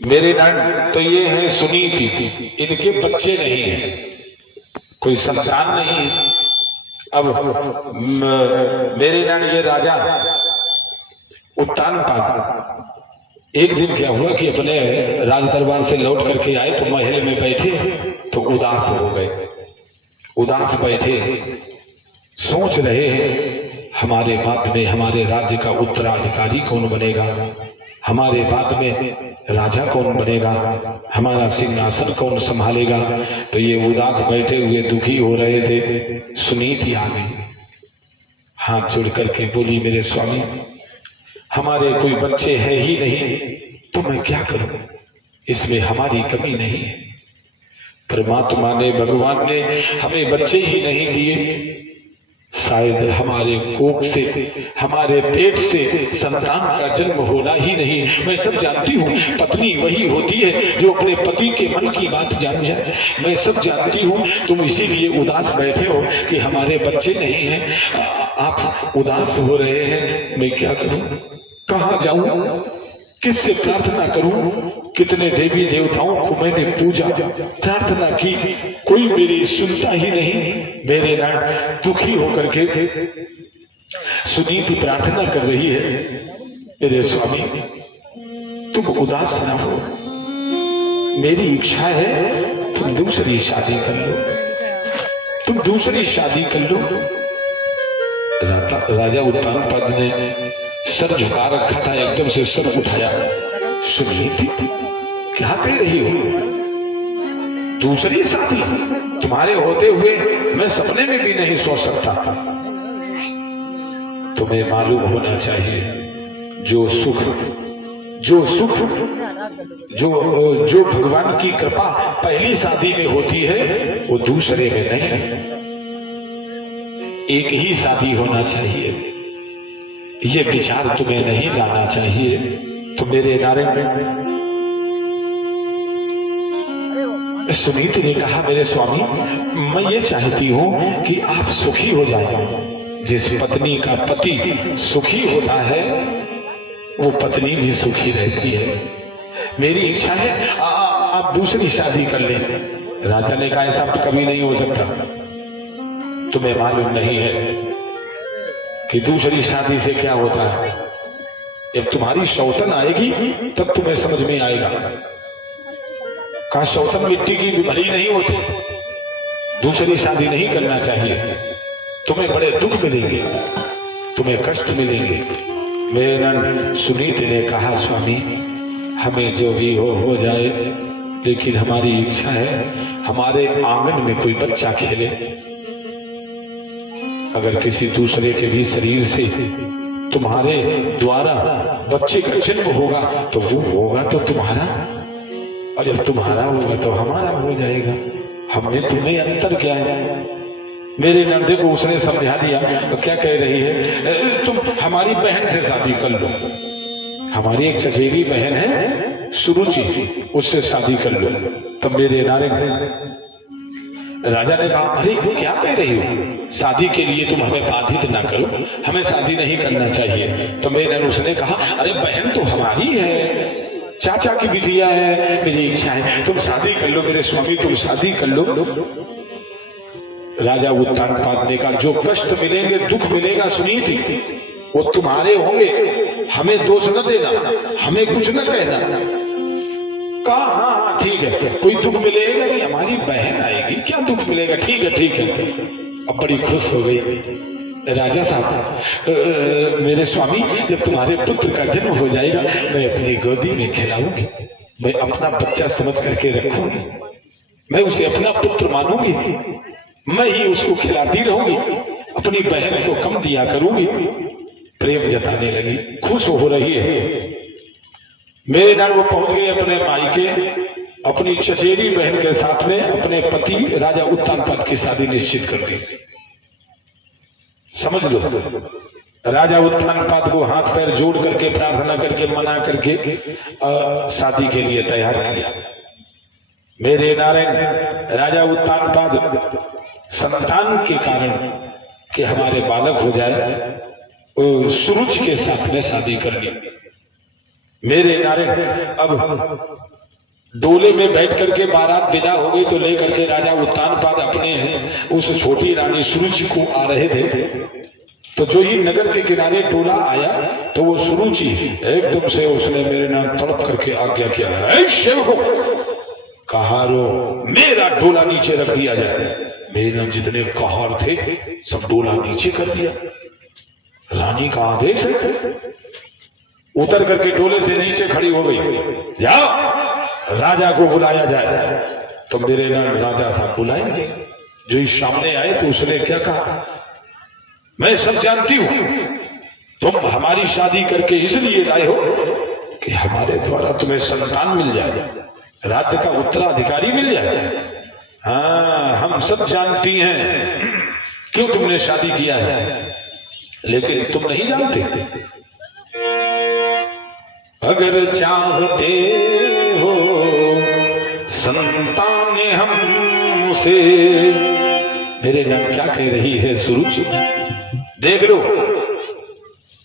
मेरे नान तो ये है सुनीति, इनके बच्चे नहीं है, कोई संतान नहीं है। अब मेरे नान ये राजा उत्तानपाद एक दिन क्या हुआ कि अपने राज दरबार से लौट करके आए तो महल में बैठे तो उदास हो गए। उदास बैठे सोच रहे हैं हमारे बाद में हमारे राज्य का उत्तराधिकारी कौन बनेगा, हमारे बाद में राजा कौन बनेगा, हमारा सिंहासन कौन संभालेगा। तो ये उदास बैठे हुए दुखी हो रहे थे। सुनीति आ गई, हाथ जोड़ करके बोली, मेरे स्वामी हमारे कोई बच्चे हैं ही नहीं तो मैं क्या करूं, इसमें हमारी कमी नहीं है। परमात्मा ने भगवान ने हमें बच्चे ही नहीं दिए, शायद हमारे कोख से हमारे पेट से संतान का जन्म होना ही नहीं। मैं सब जानती हूँ पत्नी वही होती है जो अपने पति के मन की बात जान जाए, मैं सब जानती हूँ। तुम इसीलिए उदास बैठे हो कि हमारे बच्चे नहीं हैं, आप उदास हो रहे हैं। मैं क्या करूं, कहाँ जाऊं, किससे प्रार्थना करूं, कितने देवी देवताओं को मैंने पूजा प्रार्थना की, कोई मेरी सुनता ही नहीं। मेरे नाम दुखी होकर के सुनीति प्रार्थना कर रही है, मेरे स्वामी तुम उदास ना हो, मेरी इच्छा है तुम दूसरी शादी कर लो, तुम दूसरी शादी कर लो। राजा उत्तानपाद ने सर झुका रखा था, एकदम से सर उठाया। सुनीति क्या कह रही हो, दूसरी शादी तुम्हारे होते हुए मैं सपने में भी नहीं सोच सकता। तुम्हें मालूम होना चाहिए जो सुख जो भगवान की कृपा पहली शादी में होती है वो दूसरे में नहीं, एक ही शादी होना चाहिए। ये विचार तुम्हें नहीं लाना चाहिए। तो मेरे नारायण सुनीति ने कहा, मेरे स्वामी मैं ये चाहती हूं कि आप सुखी हो जाए। जिस पत्नी का पति सुखी होता है वो पत्नी भी सुखी रहती है। मेरी इच्छा है आप दूसरी शादी कर लें। राजा ने कहा, ऐसा कभी नहीं हो सकता, तुम्हें मालूम नहीं है कि दूसरी शादी से क्या होता है। जब तुम्हारी सौतन आएगी तब तुम्हें समझ में आएगा। कहा सौतन मिट्टी की भरी नहीं होती, दूसरी शादी नहीं करना चाहिए, तुम्हें बड़े दुख मिलेंगे, तुम्हें कष्ट मिलेंगे। मेरे सुनीति ने कहा, स्वामी हमें जो भी हो जाए, लेकिन हमारी इच्छा है हमारे आंगन में कोई बच्चा खेले। अगर किसी दूसरे के भी शरीर से तुम्हारे द्वारा बच्चे का जन्म होगा तो वो होगा तो तुम्हारा, और जब तुम्हारा होगा तो हमारा हो जाएगा। हमने तुम्हें अंतर क्या है। मेरे नंदे को उसने समझा दिया। तो क्या कह रही है, तुम हमारी बहन से शादी कर लो, हमारी एक चचेरी बहन है सुरुचि, उससे शादी कर लो। तब मेरे नारे राजा ने कहा, अरे क्या कह रही हो, शादी के लिए तुम हमें बाधित ना करो, हमें शादी नहीं करना चाहिए। तो मेरे उसने कहा, अरे बहन तो हमारी है, चाचा की बिटिया है, मेरी इच्छा है तुम शादी कर लो मेरे स्वामी, तुम शादी कर लो। राजा उत्तानपाद ने कहा, जो कष्ट मिलेंगे दुख मिलेगा सुनीति वो तुम्हारे होंगे, हमें दोष न देना, हमें कुछ न कहना। कहा हाँ हाँ ठीक है, कोई दुख मिलेगा नहीं, हमारी बहन आएगी, क्या दुख मिलेगा, ठीक है ठीक है। अब बड़ी खुश हो गई। राजा साहब मेरे स्वामी, जब तुम्हारे पुत्र का जन्म हो जाएगा मैं अपनी गोदी में खिलाऊंगी, मैं अपना बच्चा समझ करके रखूंगी, मैं उसे अपना पुत्र मानूंगी, मैं ही उसको खिलाती रहूंगी, अपनी बहन को कम दिया करूंगी। प्रेम जताने लगी, खुश हो रही है। मेरे नाल वो पहुंच गए अपने मायके, अपनी चचेरी बहन के साथ में अपने पति राजा उत्तानपाद की शादी निश्चित कर दी। समझ लो, राजा उत्तानपाद को हाथ पैर जोड़ करके प्रार्थना करके मना करके शादी के लिए तैयार किया। मेरे नारायण राजा उत्तानपाद संतान के कारण कि हमारे बालक हो जाए सुरुच के साथ में शादी कर ली। मेरे नारायण अब डोले में बैठ करके बारात विदा हो गई तो लेकर के राजा उत्तानपाद अपने उस छोटी रानी सुरुचि को आ रहे थे। तो जो ही नगर के किनारे डोला आया तो वो सुरुचि एकदम से उसने मेरे नाम तड़प करके आज्ञा किया, ऐ शिव को कहारो मेरा डोला नीचे रख दिया जाए। मेरे नाम जितने कहार थे सब डोला नीचे कर दिया। रानी का आदेश है, उतर करके डोले से नीचे खड़ी हो गई। जाओ राजा को बुलाया जाए। तो मेरे नाम राजा साहब बुलाएंगे। जो इस सामने आए तो उसने क्या कहा, मैं सब जानती हूं, तुम हमारी शादी करके इसलिए लाए हो कि हमारे द्वारा तुम्हें संतान मिल जाए, राज्य का उत्तराधिकारी मिल जाए। हाँ हम सब जानती हैं क्यों तुमने शादी किया है, लेकिन तुम नहीं जानते। अगर चाहते हो संतान हमसे, मेरे नाम क्या कह रही है सुरुचि, देख लो।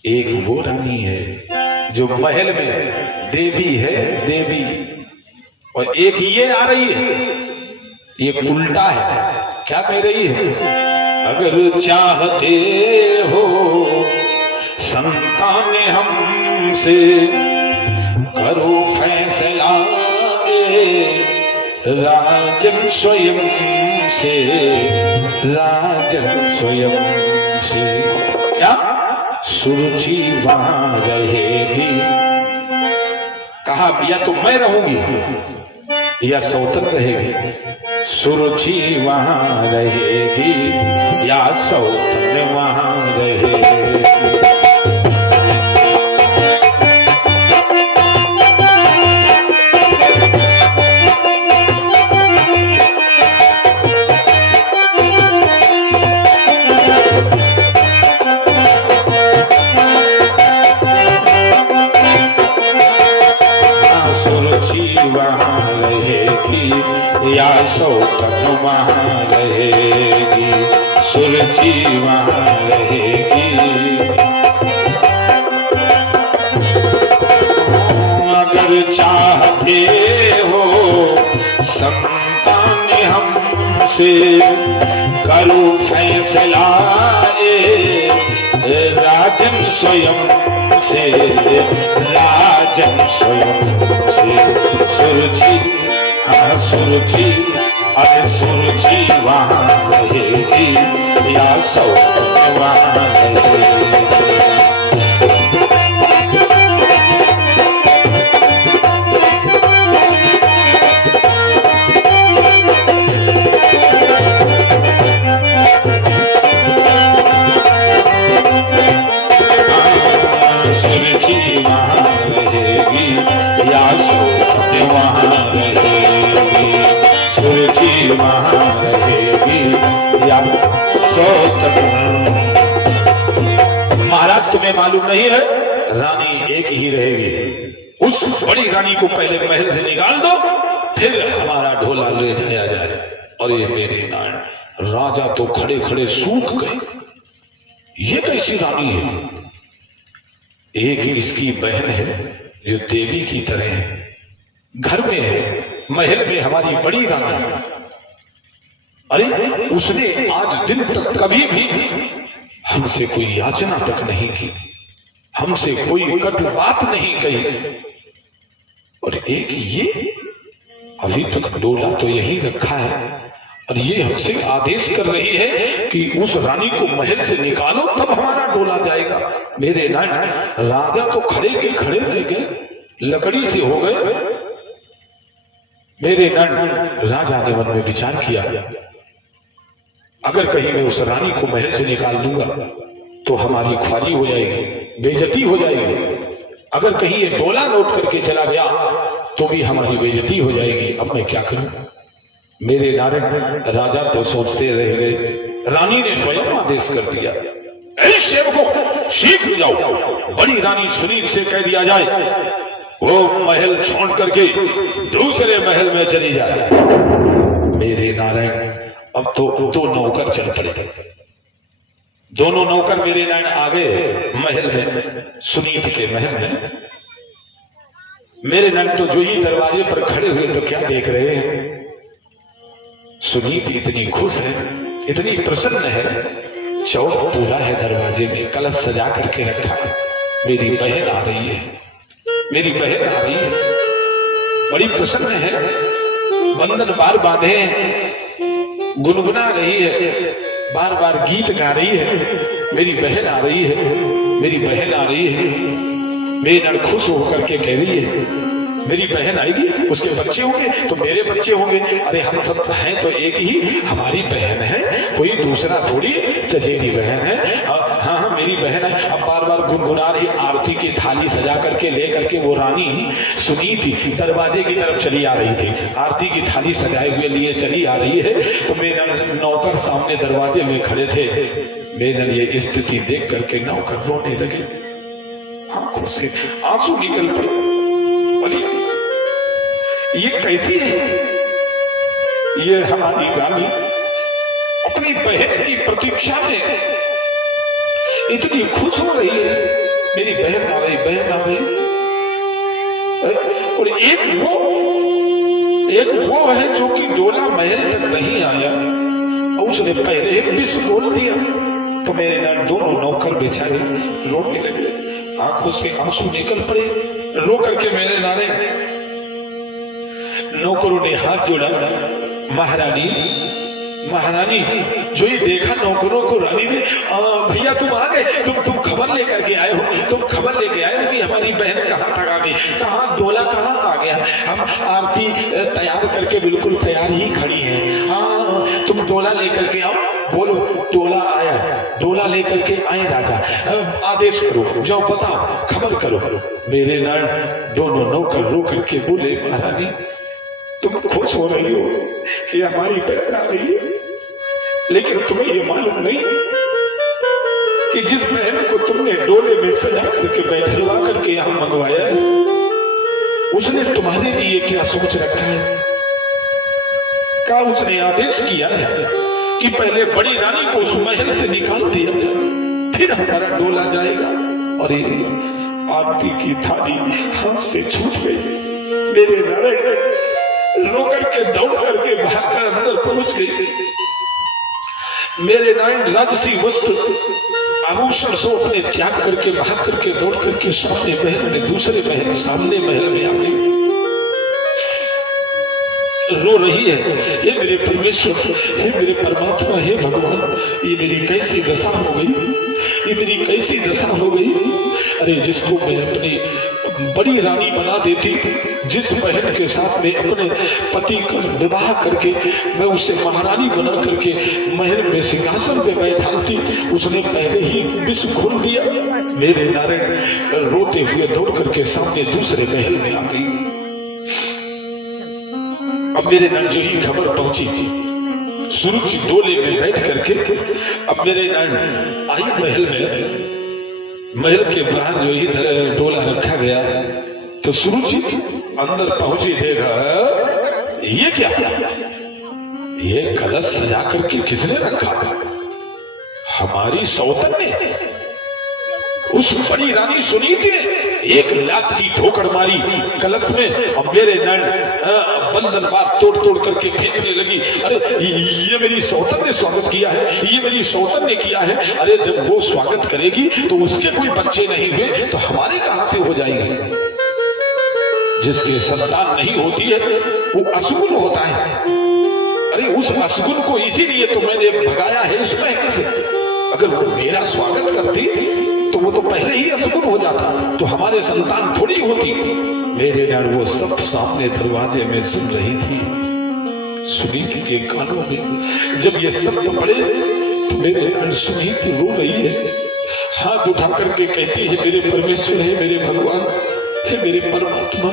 एक वो रानी है जो महल में देवी है, देवी, और एक ये आ रही है, ये उल्टा है। क्या कह रही है, अगर चाहते हो संतान हमसे, करो फैसला राजन स्वयं से, राजन स्वयं से। क्या सुरुचि वहां रहेगी, कहा या तो मैं रहूंगी या सौतन रहेगी। सुरुचि वहां रहेगी या सौतन वहां रहेगी। या सौतन वहां रहेगी, सुरुचि वहां रहेगी। अगर चाहते हो संतान हमसे, करो फैसला राजन स्वयं से, राजन स्वयं से। सुरुचि सुरुचि अरे सुरुचि वहां रहेगी या सौतन वहां रहेगी। सुरुचि वहां रहेगी या सौतन वहां रहेगी, सुरुचि वहां रहेगी या सौतन। महाराज तुम्हें मालूम नहीं है, रानी एक ही रहेगी। उस बड़ी रानी को पहले महल से निकाल दो, फिर हमारा ढोला ले जाया जाए। और ये मेरे नारायण राजा तो खड़े खड़े सूख गए, ये कैसी रानी है। एक इसकी बहन है जो देवी की तरह है, घर में है, महल में हमारी बड़ी रानी। अरे उसने आज दिन तक कभी भी हमसे कोई याचना तक नहीं की, हमसे कोई कटु बात नहीं कही। और एक ये अभी तक डोला तो यही रखा है, और ये हमसे आदेश कर रही है कि उस रानी को महल से निकालो तब हमारा डोला जाएगा। मेरे नारायण राजा तो खड़े के खड़े रह गए, लकड़ी से हो गए। मेरे नारायण राजा ने मन में विचार किया, अगर कहीं मैं उस रानी को महल से निकाल दूंगा तो हमारी ख्वारी हो जाएगी, बेइज्जती हो जाएगी। अगर कहीं ये डोला लौट करके चला गया तो भी हमारी बेइज्जती हो जाएगी। अब मैं क्या करूं। मेरे नारायण राजा तो सोचते रह गए। रानी ने स्वयं आदेश कर दिया, ऐ सेवकों शीघ्र जाओ, बड़ी रानी सुनील से कह दिया जाए वो महल छोड़ करके दूसरे महल में चली जाए। मेरे नारायण अब तो दो नौकर चल पड़े। दोनों नौकर मेरे नारायण आ गए महल में, सुनीत के महल में। मेरे नंद तो जो ही दरवाजे पर खड़े हुए तो क्या देख रहे हैं, सुनीति इतनी खुश है, इतनी प्रसन्न है, चौक पूरा है, दरवाजे में कलश सजा करके रखा है। मेरी बहन आ रही है, मेरी बहन आ रही है, बड़ी प्रसन्न है, बंधन बार बांधे, गुनगुना रही है, बार बार गीत गा रही है। मेरी बहन आ रही है, मेरी बहन आ रही है। मेरी नड़ खुश होकर के कह रही है, मेरी बहन आएगी, उसके बच्चे होंगे तो मेरे बच्चे होंगे। अरे हम सब हैं तो एक ही, हमारी बहन है, कोई दूसरा थोड़ी चचेरी बहन है। हाँ हाँ मेरी बहन है। अब बार बार गुनगुना रही, आरती की थाली सजा करके ले करके वो रानी सुनीति दरवाजे की तरफ चली आ रही थी, आरती की थाली सजाए हुए लिए चली आ रही है। तो मेरे नौकर सामने दरवाजे में खड़े थे। मेरे ये स्थिति देख करके नौकर रोने लगे, आंखों से आंसू निकल पड़े। बोलिए ये कैसी है, ये हमारी रानी अपनी बहन की प्रतीक्षा में इतनी खुश हो रही है। मेरी बहन आ रही, बहन आ रही। और एक वो है जो कि डोला महल तक नहीं आया और उसने पहले ही विष बोल दिया। तो मेरे नाल दोनों नौकर बेचारे रोने लगे, आंखों से आंसू निकल पड़े। रो करके मेरे नारे नौकरों ने हाथ जोड़ा, महारानी महारानी। जो ही देखा नौकरों को, रानी ने भैया तुम आ गए, तुम खबर लेकर के आए हो, तुम खबर लेके आए हो कि हमारी बहन कहाँ तक आ गई, कहाँ डोला कहाँ आ गया। हम आरती तैयार करके बिल्कुल तैयार ही खड़ी हैं। हाँ तुम डोला लेकर के आओ। बोलो डोला आया, डोला लेकर के आए राजा, आदेश करो, जाओ बताओ, खबर करो। मेरे नाल दोनों नौकर रो करके बोले, महारानी तुम खुश हो रही हो कि हमारी बहन आ रही है, लेकिन तुम्हें ये मालूम नहीं कि जिस बहन को तुमने डोले में सजा करके बैठलवा करके यहां मंगवाया है, उसने तुम्हारे लिए क्या सोच रखा है। क्या उसने आदेश किया है कि पहले बड़ी रानी को उस महल से निकाल दिया जाए, फिर हमारा डोला जाएगा। और ये आरती की थाली हाथ से छूट गई। मेरे नारायण रो करके दौड़ करके भागकर अंदर पहुंच गई। मेरे नारायण राजसी वस्त्र आभूषण से अपने त्याग करके भाग करके दौड़ करके सामने महल में, दूसरे महल सामने महल में आ गई। रो रही है, हे मेरे परमेश्वर, हे मेरे परमात्मा, हे भगवान, ये मेरी कैसी दशा हो गई, ये मेरी कैसी दशा हो गई। अरे जिसको मैं अपनी बड़ी रानी बना देती, जिस बहन के साथ में अपने पति का विवाह करके मैं उसे महारानी बना करके महल में सिंहासन पे बैठाती, उसने पहले ही विष खोल दिया। मेरे नारायण रोते हुए दौड़ करके सामने दूसरे महल में आ गई। अब मेरे नल जो ही खबर पहुंची, सुरुचि डोले में बैठ करके अब मेरे नल आई महल में। महल के बाहर जो ही डोला रखा गया तो सुरुचि अंदर पहुंची, देखा ये क्या, ये कलश सजा करके किसने रखा। हमारी सौतन ने, उस बड़ी रानी सुनीति ने एक लात की ठोकर मारी कलश में और मेरे नल बंधन बार तोड़ तोड़ करके फेंकने लगी। अरे ये मेरी सौतन ने स्वागत किया है, ये मेरी सौतन ने किया है। अरे जब वो स्वागत करेगी तो उसके कोई बच्चे नहीं हुए तो हमारे कहां से हो जाएंगे। जिसके संतान नहीं होती है वो अशुगुन होता है। अरे उस अशुगुन को इसीलिए तो मैंने भगाया है इस महल से। अगर वो मेरा स्वागत करती तो वो तो पहले ही अशुगुन हो जाता, तो हमारे संतान थोड़ी होती। मेरे नार वो सब सामने दरवाजे में सुन रही थी। सुनीति के कानों में जब ये शब्द पड़े तो मेरे नार सुनीति रो रही है, हाथ उठा करके कहती है, मेरे परमेश्वर है, मेरे भगवान है, मेरे परमात्मा,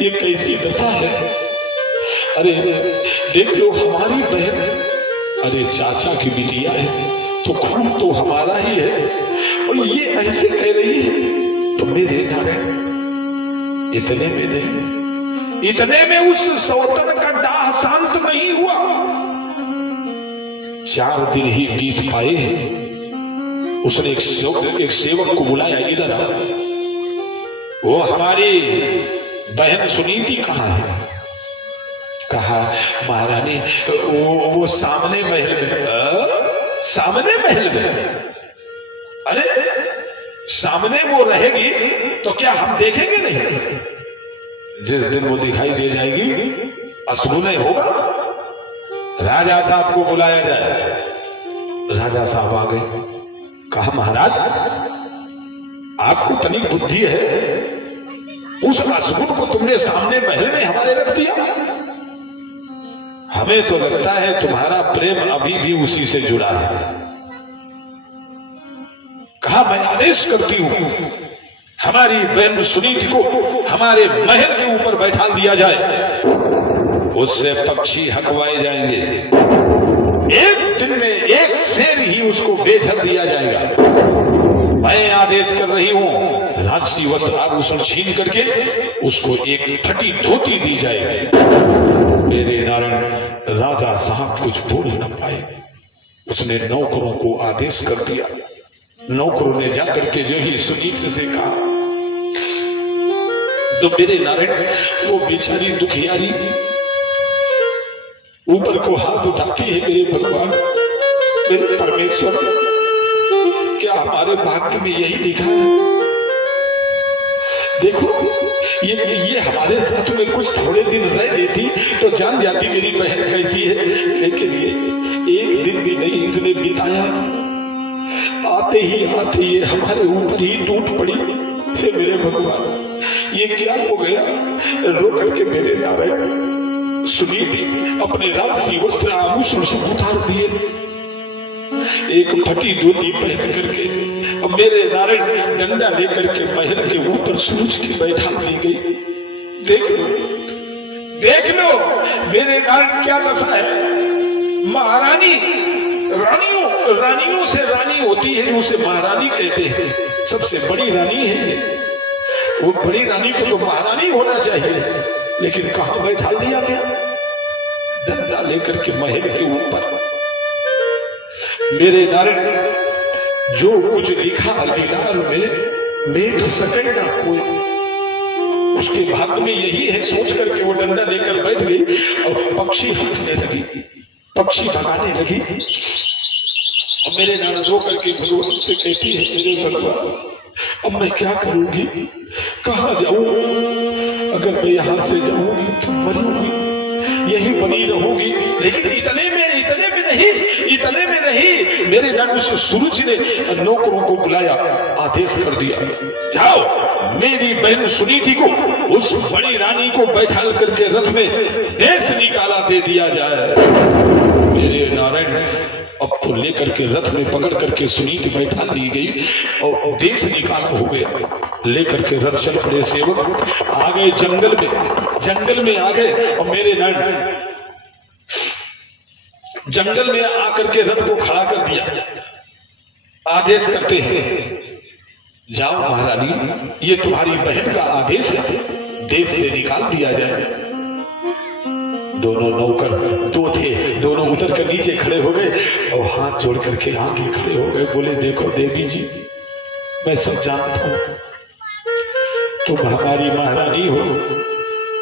ये कैसी दशा है। अरे देख लो हमारी बहन, अरे चाचा की बिटिया है तो खून तो हमारा ही है और ये ऐसे कह रही है। तो मेरे नारायण इतने में नहीं, इतने में उस सौतन का दाह शांत नहीं हुआ। 4 दिन ही बीत पाए हैं। उसने एक सेवक को बुलाया, इधर आ। वो हमारी बहन सुनीति कहाँ है? कहा महारानी वो सामने महल में। सामने महल में? अरे सामने वो रहेगी तो क्या हम देखेंगे नहीं? जिस दिन वो दिखाई दे जाएगी असुनय होगा। राजा साहब को बुलाया जाए। राजा साहब आ गए। कहा महाराज आपको तनिक बुद्धि है, उस असुर को तुमने सामने महल में हमारे रख दिया। हमें तो लगता है तुम्हारा प्रेम अभी भी उसी से जुड़ा है। कहा मैं आदेश करती हूं हमारी बहन सुनीति को हमारे महल के ऊपर बैठा दिया जाए, उससे पक्षी हकवाए जाएंगे। एक दिन में एक शेर ही उसको बेचल दिया जाएगा। मैं आदेश कर रही हूं राजसी वस्त्र आभूषण छीन करके उसको एक फटी धोती दी जाएगी। मेरे नारायण राजा साहब कुछ बोल न पाए। उसने नौकरों को आदेश कर दिया। नौकरों ने जाकर के जो ही सुनीति से कहा तो मेरे नारायण वो बेचारी दुखियारी ऊपर को हाथ उठाती है। मेरे भगवान, मेरे परमेश्वर, क्या हमारे भाग्य में यही लिखा है? देखो ये हमारे साथ में कुछ थोड़े दिन रह लेती तो जान जाती मेरी बहन कैसी है, लेकिन ये एक दिन भी नहीं इसने बिताया। आते ही ये हमारे ऊपर ही टूट पड़ी। हे मेरे भगवान, ये क्या हो गया? रो करके मेरे नारायण सुनीति अपने राजसी वस्त्र आभूषण से उतार दिए। एक फटी धोती पहन करके मेरे नारायण डंडा लेकर के महल के ऊपर सूझ के बैठा दी गई। देख लो मेरे नारायण क्या दशा है। महारानी रानियों से रानी होती है, उसे महारानी कहते हैं। सबसे बड़ी रानी है ये। वो बड़ी रानी को तो महारानी होना चाहिए, लेकिन कहां बैठा दिया गया? डंडा लेकर के महल के ऊपर। मेरे नारायण जो कुछ लिखा लीलार में मेट सके ना कोई, उसके भाग्य में यही है सोच करके वो डंडा लेकर बैठ गई और पक्षी हटने लगी, पक्षी भगाने लगी। और मेरे नारायण रो करके भगवान से कहती है मेरे भगवान अब मैं क्या करूंगी, कहां जाऊं? अगर मैं यहां से जाऊंगी तो मरूंगी, यही बनी रहूंगी। लेकिन इतने में नहीं मेरे नारायण सूरज ने नौकरों को बुलाया, आदेश कर दिया जाओ मेरी बहन सुनीति को उस बड़ी रानी को बैठा करके रथ में देश निकाला दे दिया जाए। मेरे नारायण अब तो लेकर के रथ में पकड़ करके सुनीति बैठा दी गई और देश निकाला हो गया। लेकर के रथ चल पड़े सेवक, आ गए जंगल में आ गए। और मेरे नारायण जंगल में आकर के रथ को खड़ा कर दिया। आदेश करते हैं जाओ महारानी, ये तुम्हारी बहन का आदेश है, देश से निकाल दिया जाए। दोनों नौकर दो थे, दोनों उतर कर नीचे खड़े हो गए और हाथ जोड़ करके आगे खड़े हो गए। बोले देखो देवी जी, मैं सब जानता हूं, तुम हमारी महारानी हो,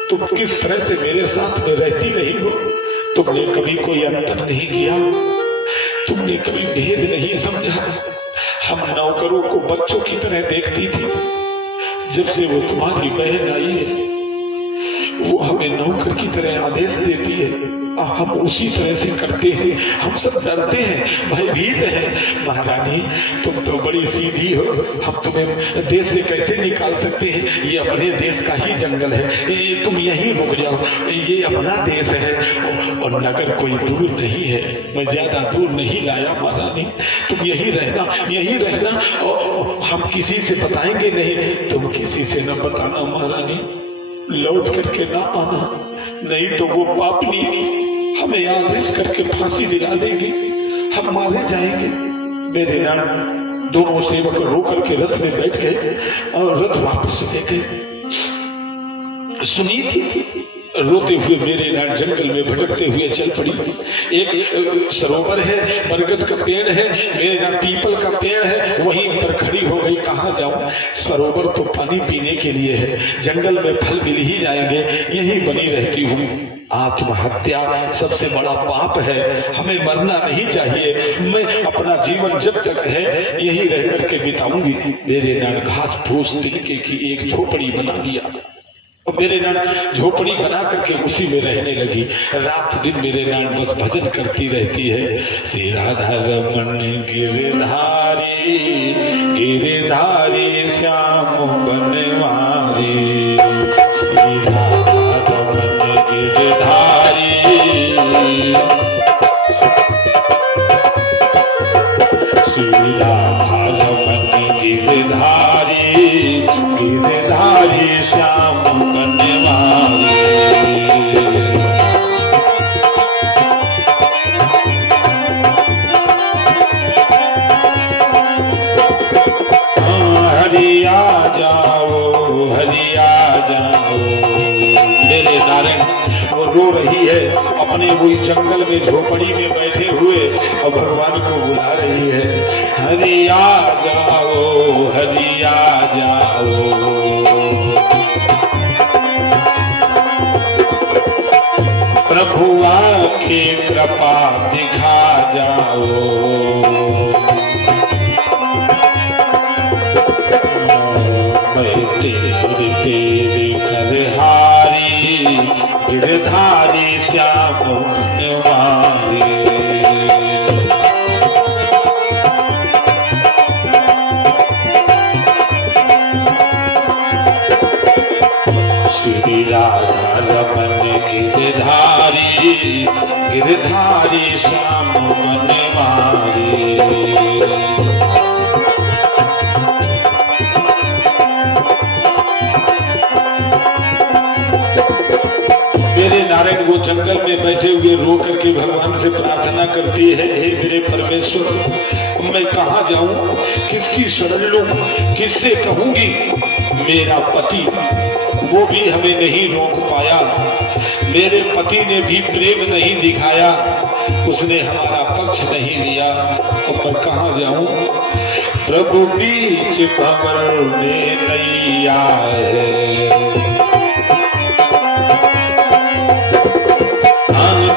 तुम किस तरह से मेरे साथ में रहती रही हो। तुमने कभी कोई अंतर नहीं किया, तुमने कभी भेद नहीं समझा। हम नौकरों को बच्चों की तरह देखती थी। जब से वो तुम्हारी बहन आई है वो हमें नौकर की तरह आदेश देती है, हम उसी तरह से करते हैं। हम सब डरते हैं, भयभीत हैं। महारानी तुम तो बड़ी सीधी हो, हम तुम्हें देश से कैसे निकाल सकते हैं? ये अपने देश का ही जंगल है, ये तुम यहीं रुक जाओ, ये अपना देश है और नगर कोई दूर नहीं है। मैं ज्यादा दूर नहीं लाया महारानी, तुम यहीं रहना और हम किसी से बताएंगे नहीं। तुम किसी से न बताना महारानी, लौट करके ना आना, नहीं तो वो पापनी हमें आदेश करके फांसी दिला देगी, हम मारे जाएंगे। मेरे नारायण दोनों सेवक रो करके रथ में बैठ गए और रथ वापस ले गए। सुनीति रोते हुए मेरे नैन जंगल में भटकते हुए चल पड़ी। एक सरोवर है, बरगद का पेड़ है, मेरे नैन पीपल का पेड़ है, वहीं पर खड़ी हो गई। कहाँ जाऊं? सरोवर तो पानी पीने के लिए है, जंगल में फल मिल ही जाएंगे, यही बनी रहती हूँ। आत्महत्या सबसे बड़ा पाप है, हमें मरना नहीं चाहिए। मैं अपना जीवन जब तक है यही रह करके बिताऊंगी। मेरे नैन घास फूस तिनके की एक झोपड़ी बना दिया और मेरे नैन झोपड़ी बना करके उसी में रहने लगी। रात दिन मेरे नैन बस भजन करती रहती है। श्री राधा रमन गिरधारी, गिरधारी श्याम बनवारी, श्री राधा रमन गिरधारी, श्री राधा रमन गिरधारी, गिरधारी श्याम बनवारी। हरिया जाओ, हरिया जाओ। मेरे नारायण वो रो रही है, अपने वही जंगल में झोपड़ी में बैठे हुए और भगवान को बुला रही है। हरिया जाओ, हरिया जाओ, प्रभु आके कृपा दिखा जाओ। मैं तेरे तेरे करहारी, गिरधारी श्याम बनवारी। श्री राधा रमन गिरधारी, गिरधारी श्याम बनवारी। मेरे नारायण वो जंगल में बैठे हुए रो करके भगवान से प्रार्थना करती है, हे मेरे परमेश्वर, मैं कहाँ जाऊं, किसकी शरण लूं, किससे कहूंगी। मेरा पति वो भी हमें नहीं रोक पाया, मेरे पति ने भी प्रेम नहीं दिखाया, उसने हमारा पक्ष नहीं लिया। अब मैं कहाँ जाऊं? प्रभु बीच भंवर में नैया है,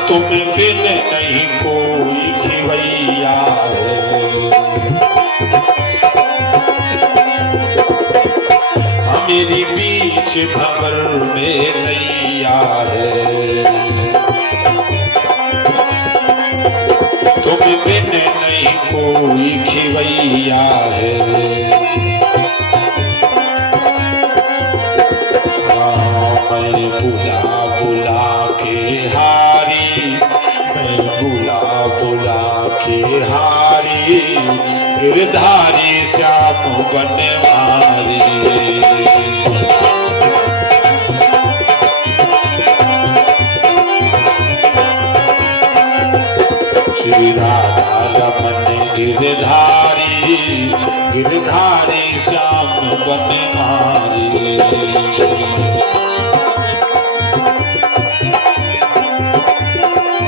तुम बिन नहीं कोई खिवैया है। मेरी बीच भंवर में नैया है, तुम बिन नहीं कोई खिवैया है। मैं बुला बुला के हारी, मैं बुला बुला के हारी, गिरधारी श्याम बनवारी। श्री राधा रमन गिरधारी, गिरधारी श्याम बनवारी।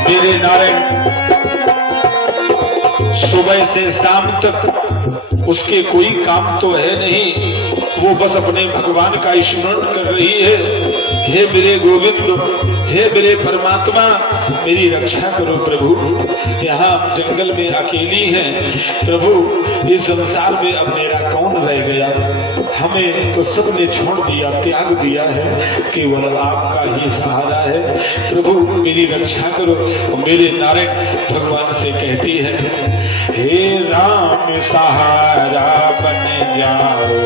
मेरे नारायण सुबह से शाम तक उसके कोई काम तो है नहीं, वो बस अपने भगवान का स्मरण कर रही है। हे मेरे गोविंद, हे मेरे परमात्मा, मेरी रक्षा करो प्रभु। यहाँ जंगल में अकेली हैं प्रभु, इस संसार में अब मेरा कौन रह गया। हमें तो सबने छोड़ दिया, त्याग दिया है, केवल आपका ही सहारा है। प्रभु मेरी रक्षा करो। मेरे नारायण भगवान से कहती है, हे राम सहारा बन जाओ,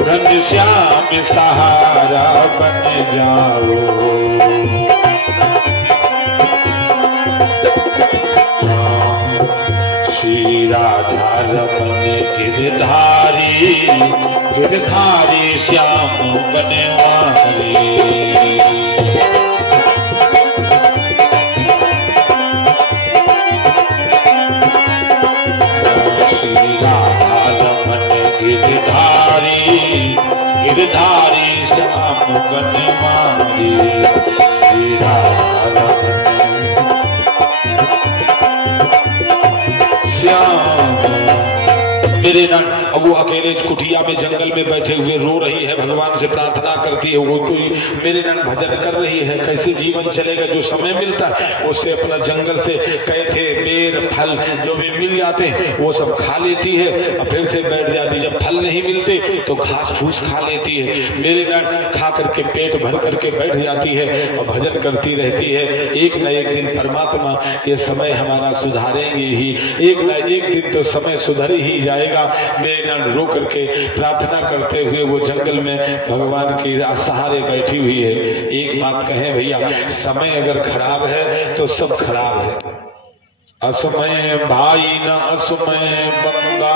घनश्याम सहारा बन जाओ। श्री राधा रमन गिरधारी, गिरधारी श्याम बनवारी। गिरधारी श्याम बनवारी श्री राधा श्याम। मेरे नन अब वो अकेले कुटिया में जंगल में बैठे हुए रो रही है, भगवान से प्रार्थना करती है। वो कोई मेरे नन भजन कर रही है, कैसे जीवन चलेगा। जो समय मिलता है उससे अपना जंगल से कहते बेर फल जो भी मिल जाते हैं वो सब खा लेती है और फिर से बैठ जाती। जब फल नहीं मिलते तो घास फूस खा लेती है। मेरे नन खा करके पेट भर करके बैठ जाती है और भजन करती रहती है। एक न एक दिन परमात्मा ये समय हमारा सुधारेंगे ही, एक न एक दिन तो समय सुधर ही जाएगा। मेरे नन रो करके प्रार्थना करते हुए वो जंगल में भगवान के सहारे बैठी हुई है। एक बात कहें भैया, समय अगर खराब है तो सब खराब है। असमय भाई न असमय बंदा,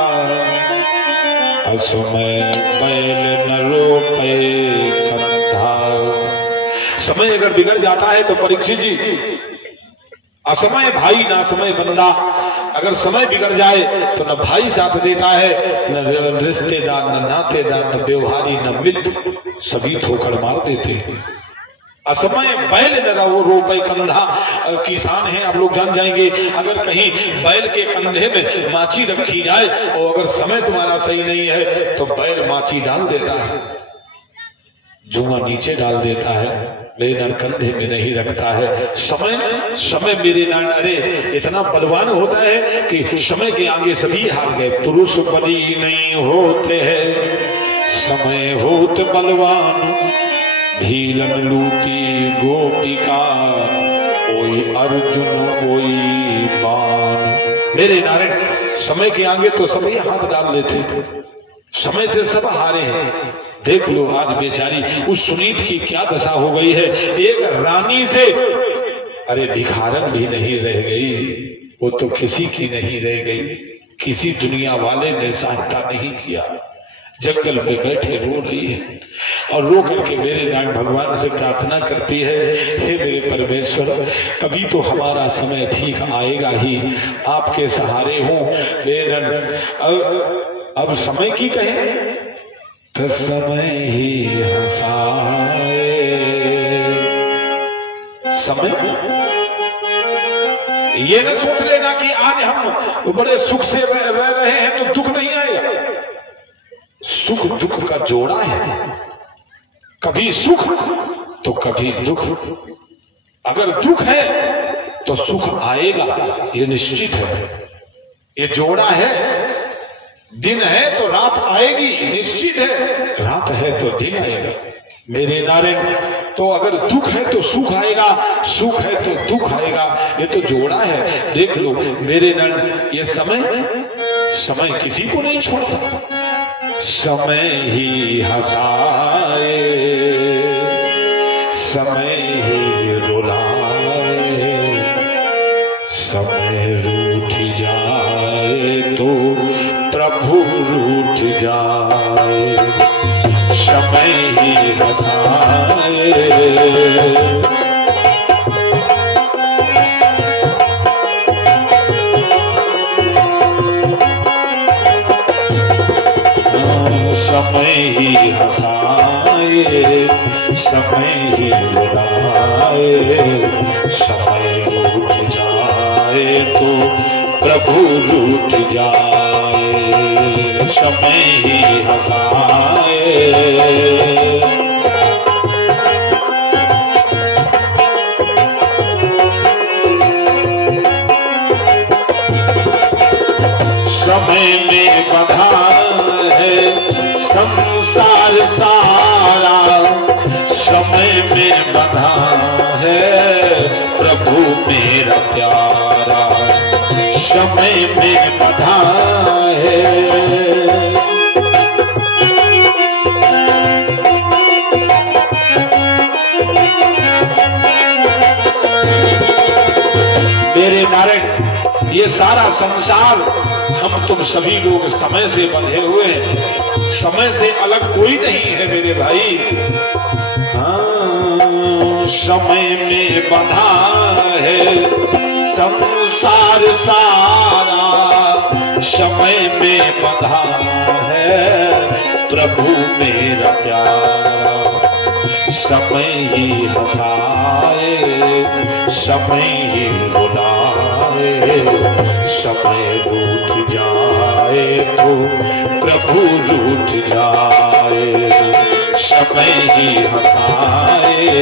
असमय बैल न रोपे कंधा। समय अगर बिगड़ जाता है तो परीक्षित जी, असमय भाई ना समय बंदा, अगर समय बिगड़ जाए तो न भाई साथ देता है, न रिश्तेदार, न नातेदार, न व्यवहारी, न मित्र, सभी ठोकर मार देते हैं। असमय बैल न रोपे कंधा। किसान हैं आप लोग जान जाएंगे, अगर कहीं बैल के कंधे में माची रखी जाए और अगर समय तुम्हारा सही नहीं है तो बैल माची डाल देता है, जुआ नीचे डाल देता है, मेरे नान कंधे में नहीं रखता है। समय मेरे नान अरे इतना बलवान होता है कि समय के आगे सभी हार गए। पुरुष बली नहीं होते हैं, समय होत बलवान, भीलन लूटी गोपिका, कोई अर्जुन कोई बाण। मेरे नारायण समय के आगे तो सभी हाथ डाल देते, समय से सब हारे हैं। देख लो आज बेचारी उस सुनीत की क्या दशा हो गई है। एक रानी से अरे भिखारन भी नहीं रह गई, वो तो किसी की नहीं रह गई, किसी दुनिया वाले ने सहायता नहीं किया। जंगल में बैठे रो रही है और रो करके मेरे नाम भगवान से प्रार्थना करती है, हे मेरे परमेश्वर कभी तो हमारा समय ठीक आएगा ही, आपके सहारे हूं। मेरे अब समय की कहें तो समय ही हंसाए। समय ये न सोच लेना कि आज हम बड़े सुख से रह रहे हैं तो दुख नहीं आएगा। सुख दुख का जोड़ा है, कभी सुख तो कभी दुख। अगर दुख है तो सुख आएगा, ये निश्चित है, ये जोड़ा है। दिन है तो रात आएगी, निश्चित है, रात है तो दिन आएगा। मेरे नारायण तो अगर दुख है तो सुख आएगा, सुख है तो दुख आएगा, ये तो जोड़ा है। देख लो मेरे नारायण ये समय किसी को नहीं छोड़ता। समय ही हंसाए, समय ही रुलाए, समय रूठ जाए तो प्रभु रूठ जाए, समय ही हंसाए। समय ही हंसाए, समय ही रुलाए, समय रूठ जाए तो प्रभु रूठ जाए, समय ही हंसाए। समय में बंधा है संसार सारा, समय में बंधा है प्रभु मेरा प्यारा, समय में बंधा है। मेरे नारायण ये सारा संसार हम तुम सभी लोग समय से बंधे हुए हैं, समय से अलग कोई नहीं है मेरे भाई। हाँ, समय में बंधा है संसार सारा, समय में बंधा है प्रभु मेरा प्यारा। समय ही हंसाए, समय ही रुलाए, समय रूठ जाए तो प्रभु रूठ जाए, समय ही हंसाए।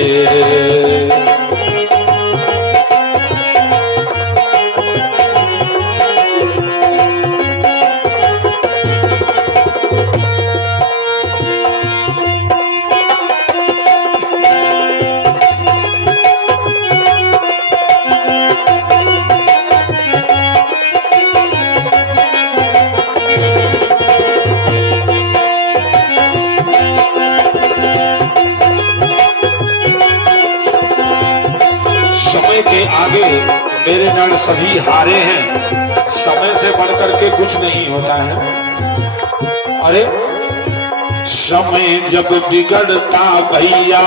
के आगे मेरे नर सभी हारे हैं, समय से बढ़कर के कुछ नहीं होता है। अरे समय जब बिगड़ता भैया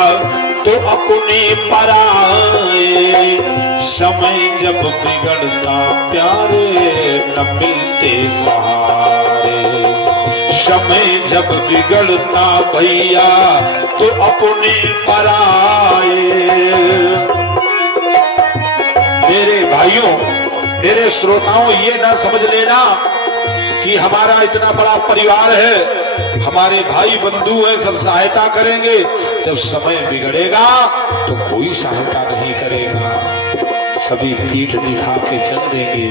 तो अपने पराए, समय जब बिगड़ता प्यारे न मिलते सहारे। समय जब बिगड़ता भैया तो अपने पराए। मेरे भाइयों, मेरे श्रोताओं, ये ना समझ लेना कि हमारा इतना बड़ा परिवार है, हमारे भाई बंधु हैं, सब सहायता करेंगे। जब समय बिगड़ेगा तो कोई सहायता नहीं करेगा, सभी पीठ दिखा के चल देंगे।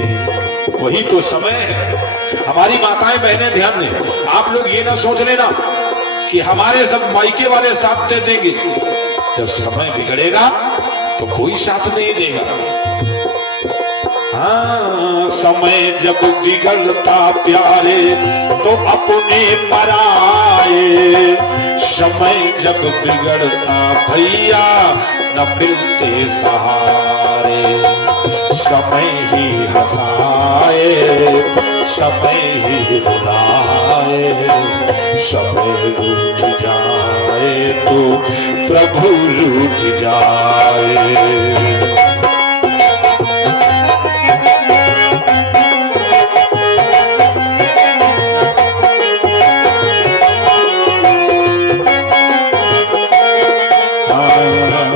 वही तो समय है। हमारी माताएं बहनें ध्यान दें, आप लोग ये ना सोच लेना कि हमारे सब मायके वाले साथ दे देंगे। जब समय बिगड़ेगा तो कोई साथ नहीं देगा। हाँ, समय जब बिगड़ता प्यारे तो अपने पराए, समय जब बिगड़ता भैया न मिलते सहारे। समय ही हंसाए, समय ही रुलाए, समय रूठ जाए तो प्रभु रूठ जाए।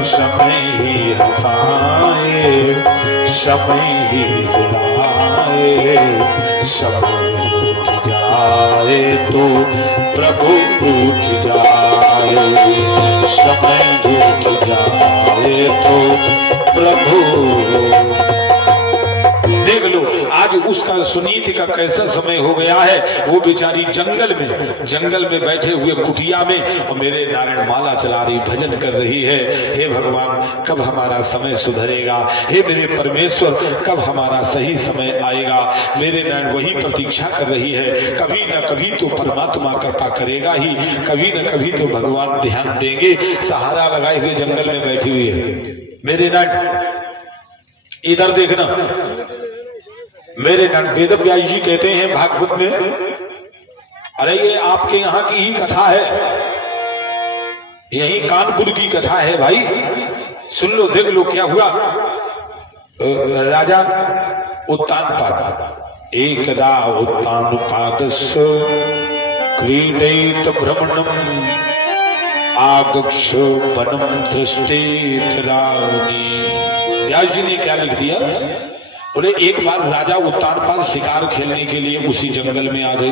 समय ही हंसाए, समय ही रुलाए, समय रूठ जाए तो प्रभु रूठ जाए, समय रूठ जाए तो प्रभु। देख लो आज उसका सुनीति का कैसा समय हो गया है। वो बेचारी जंगल में बैठे हुए कुटिया में और मेरे नारायण माला चला रही, भजन कर रही है। हे भगवान, कब हमारा समय सुधरेगा? हे मेरे परमेश्वर, कब हमारा सही समय आएगा? मेरे नारायण वही प्रतीक्षा कर रही है। कभी न कभी तो परमात्मा कृपा करेगा ही, कभी न कभी तो भगवान ध्यान देंगे। सहारा लगाए हुए जंगल में बैठी हुई है। मेरे नारायण इधर देखना, मेरे वेद व्यास जी कहते हैं भागवत में, अरे ये आपके यहाँ की ही कथा है, यही कानपुर की कथा है भाई, सुन लो, देख लो क्या हुआ। राजा उत्तानपाद, एकदा उत्तानपादस्य क्रीडयित भ्रमणम् आगक्ष वनम दृष्टेत रानी। व्यास जी ने क्या लिख दिया? बोले एक बार राजा उत्तानपाद शिकार खेलने के लिए उसी जंगल में आ गए।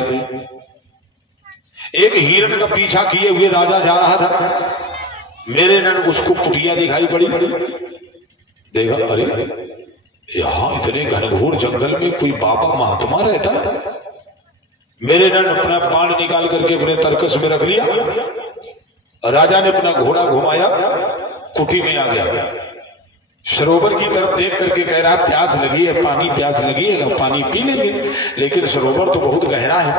एक हिरण का पीछा किए हुए राजा जा रहा था। मेरे नन उसको कुटिया दिखाई पड़ी। देखा, अरे यहाँ इतने घनघोर जंगल में कोई बाबा महात्मा रहता है। मेरे नन अपना बाण निकाल करके अपने तरकस में रख लिया। राजा ने अपना घोड़ा घुमाया, कुटी में आ गया। सरोवर की तरफ देख करके कह रहा, प्यास लगी है, पानी प्यास लगी है, पानी पी लेंगे, लेकिन सरोवर तो बहुत गहरा है।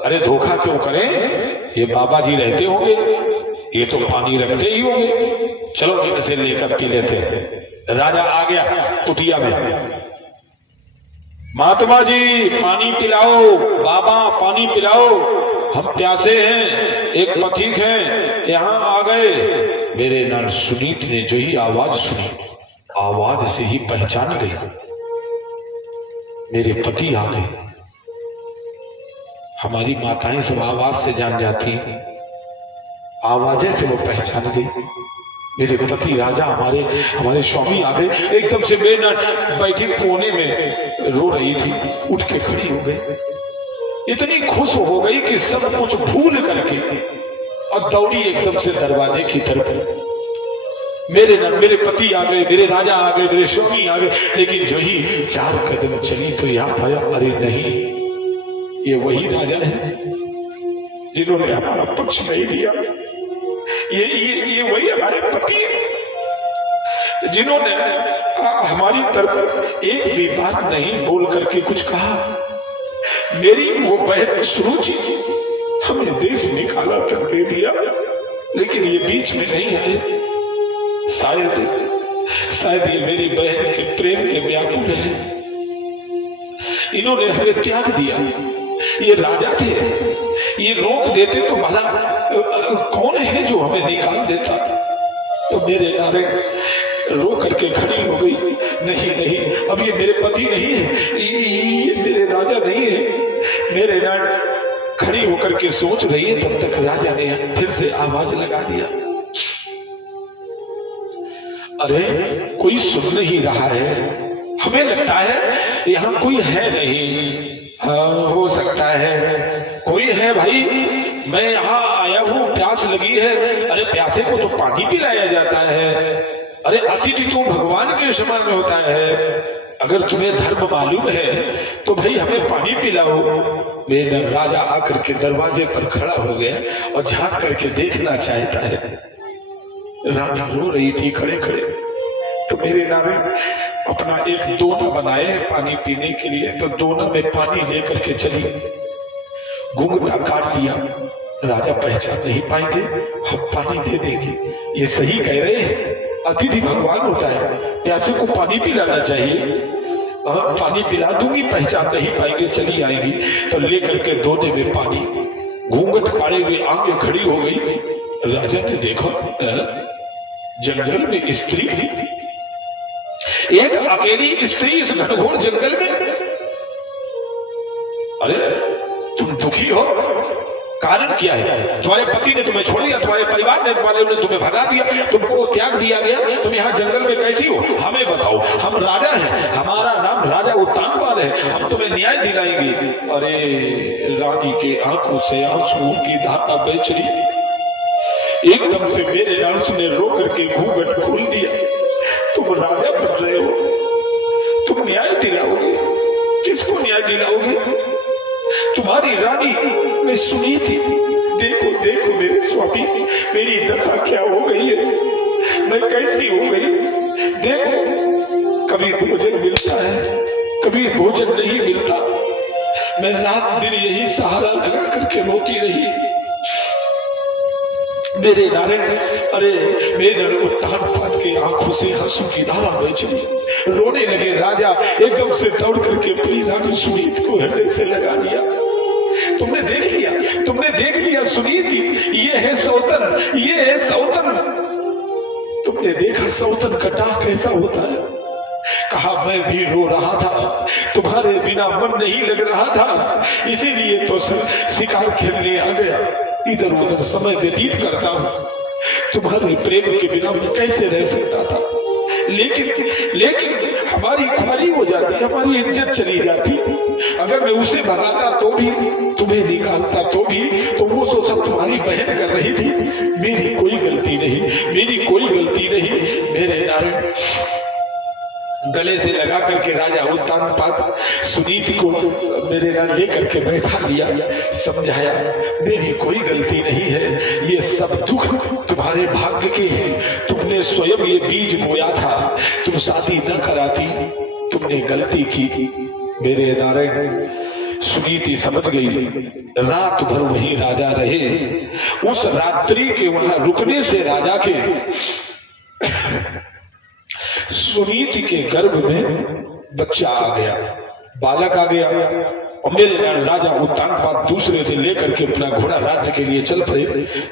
अरे धोखा क्यों करें, ये बाबा जी रहते होंगे, ये तो पानी रखते ही होंगे, चलो इनसे लेकर पी लेते हैं। राजा आ गया कुटिया में, महात्मा जी पानी पिलाओ, बाबा पानी पिलाओ, हम प्यासे हैं, एक पथिक हैं, यहाँ आ गए। मेरे नर सुनीत ने जो ही आवाज सुनी, आवाज से ही पहचान गई, मेरे पति आ गए। हमारी माताएं सब आवाज से जान जाती हैं, आवाजें से वो पहचान गई। मेरे पति राजा हमारे स्वामी आ गए। एकदम से मैं बैठी कोने में रो रही थी, उठ के खड़ी हो गई। इतनी खुश हो गई कि सब कुछ भूल करके और दौड़ी एकदम से दरवाजे की तरफ। मेरे पति आ गए, मेरे राजा आ गए, मेरे स्वामी आ गए। लेकिन जो ही 4 कदम चली तो याद आया, अरे नहीं, ये वही राजा है जिन्होंने हमारा पक्ष नहीं लिया। ये वही हमारे पति हैं जिन्होंने हमारी तरफ एक भी बात नहीं बोल करके कुछ कहा। मेरी वो बहन सुरुचि हमें देश निकाला तक दे दिया, लेकिन ये बीच में नहीं आए। शायद ये मेरी बहन के प्रेम के व्याकुल है, इन्होंने हमें त्याग दिया। ये राजा थे, ये रोक देते तो भला कौन है जो हमें निकाल देता। तो मेरे नारायण रो करके खड़ी हो गई, नहीं, अब ये मेरे पति नहीं है, ये मेरे राजा नहीं है। मेरे नारायण खड़ी होकर के सोच रही है, तब तक राजा ने फिर से आवाज लगा दिया, अरे कोई सुन नहीं रहा है, हमें लगता है यहाँ कोई है नहीं। हाँ, हो सकता है कोई है भाई, मैं यहाँ आया हूँ, प्यास लगी है। अरे प्यासे को तो पानी पिलाया जाता है, अरे अतिथि तो भगवान के समान होता है। अगर तुम्हें धर्म मालूम है तो भाई हमें पानी पिलाओ। मेरा राजा आकर के दरवाजे पर खड़ा हो गया और झांक करके देखना चाहता है। रानी रो रही थी खड़े खड़े। तो मेरे नारे अपना एक दोना बनाए पानी पीने के लिए, तो दोना में पानी लेकर के चली, घूंघटा काट लिया। राजा पहचान नहीं पाएंगे, हम पानी दे देंगे। ये सही कह रहे हैं, अतिथि भगवान होता है, प्यासे को पानी पिलाना चाहिए। पानी पिला दूंगी, पहचान नहीं पाएंगे, चली आएगी। तो लेकर के दोने में पानी, घूंघट काटे हुए आगे खड़ी हो गई। राजा ने देखा जंगल में स्त्री, एक अकेली स्त्री इस घनघोर जंगल में। अरे तुम दुखी हो, कारण क्या है? तुम्हारे पति ने तुम्हें छोड़ दिया, तुम्हारे परिवार ने तुम्हें भगा दिया, तुमको त्याग दिया गया, तुम यहाँ जंगल में कैसी हो? हमें बताओ, हम राजा हैं, हमारा नाम राजा उत्तानपाद है, हम तुम्हें न्याय दिलाएंगे। अरे रानी के आंखों से आंसुओं की धारा बह चली। एकदम से मेरे नाम ने रो करके घूंघट खोल दिया। तुम राजा बन रहे हो, तुम न्याय दिलाओगे, किसको न्याय दिलाओगे? तुम्हारी रानी मैं सुनी थी, देखो देखो मेरे स्वामी, मेरी दशा क्या हो गई है, मैं कैसी हो गई। देखो कभी भोजन मिलता है, कभी भोजन नहीं मिलता। मैं रात दिन यही सहारा लगा करके रोती रही। मेरे नारायण, अरे मेरे उत्तानपाद के आंखों से आंसू की धारा बह चली। रोने लगे। राजा एकदम से दौड़ करके अपनी रानी सुनीत को हृदय से लगा लिया। तुमने देख लिया, तुमने देख लिया सुनीत, ये है सौतन, ये है सौतन। तुमने देखा सौतन का डाक कैसा होता है। कहा मैं भी रो रहा था, तुम्हारे बिना मन नहीं लग रहा था, इसीलिए तो शिकार खेलने आ गया, इधर उधर समय व्यतीत करता हूं। तुम्हारे प्रेम के बिना मैं कैसे रह सकता था। लेकिन हमारी ख्वारी हो जाती, हमारी इज्जत चली जाती। अगर मैं उसे भगाता तो भी, तुम्हें निकालता तो भी, तो वो तो सब तुम्हारी बहन कर रही थी। मेरी कोई गलती नहीं, मेरी कोई गलती नहीं। मेरे नारायण गले से लगा करके राजा उत्तानपाद सुनीत को मेरे नाम लेकर के बैठा लिया, समझाया मेरी कोई गलती नहीं है, ये सब दुख तुम्हारे भाग्य के हैं। तुमने स्वयं ये बीज बोया था, तुम शादी न कराती, तुमने गलती की। मेरे नारायण सुनीति समझ गई। रात भर वही राजा रहे। उस रात्रि के वहां रुकने से राजा के सुनीति के गर्भ में बच्चा आ गया, बालक आ गया। और मेरे राजा उत्तानपाद दूसरे दिन लेकर के अपना घोड़ा राज्य के लिए चल पड़े।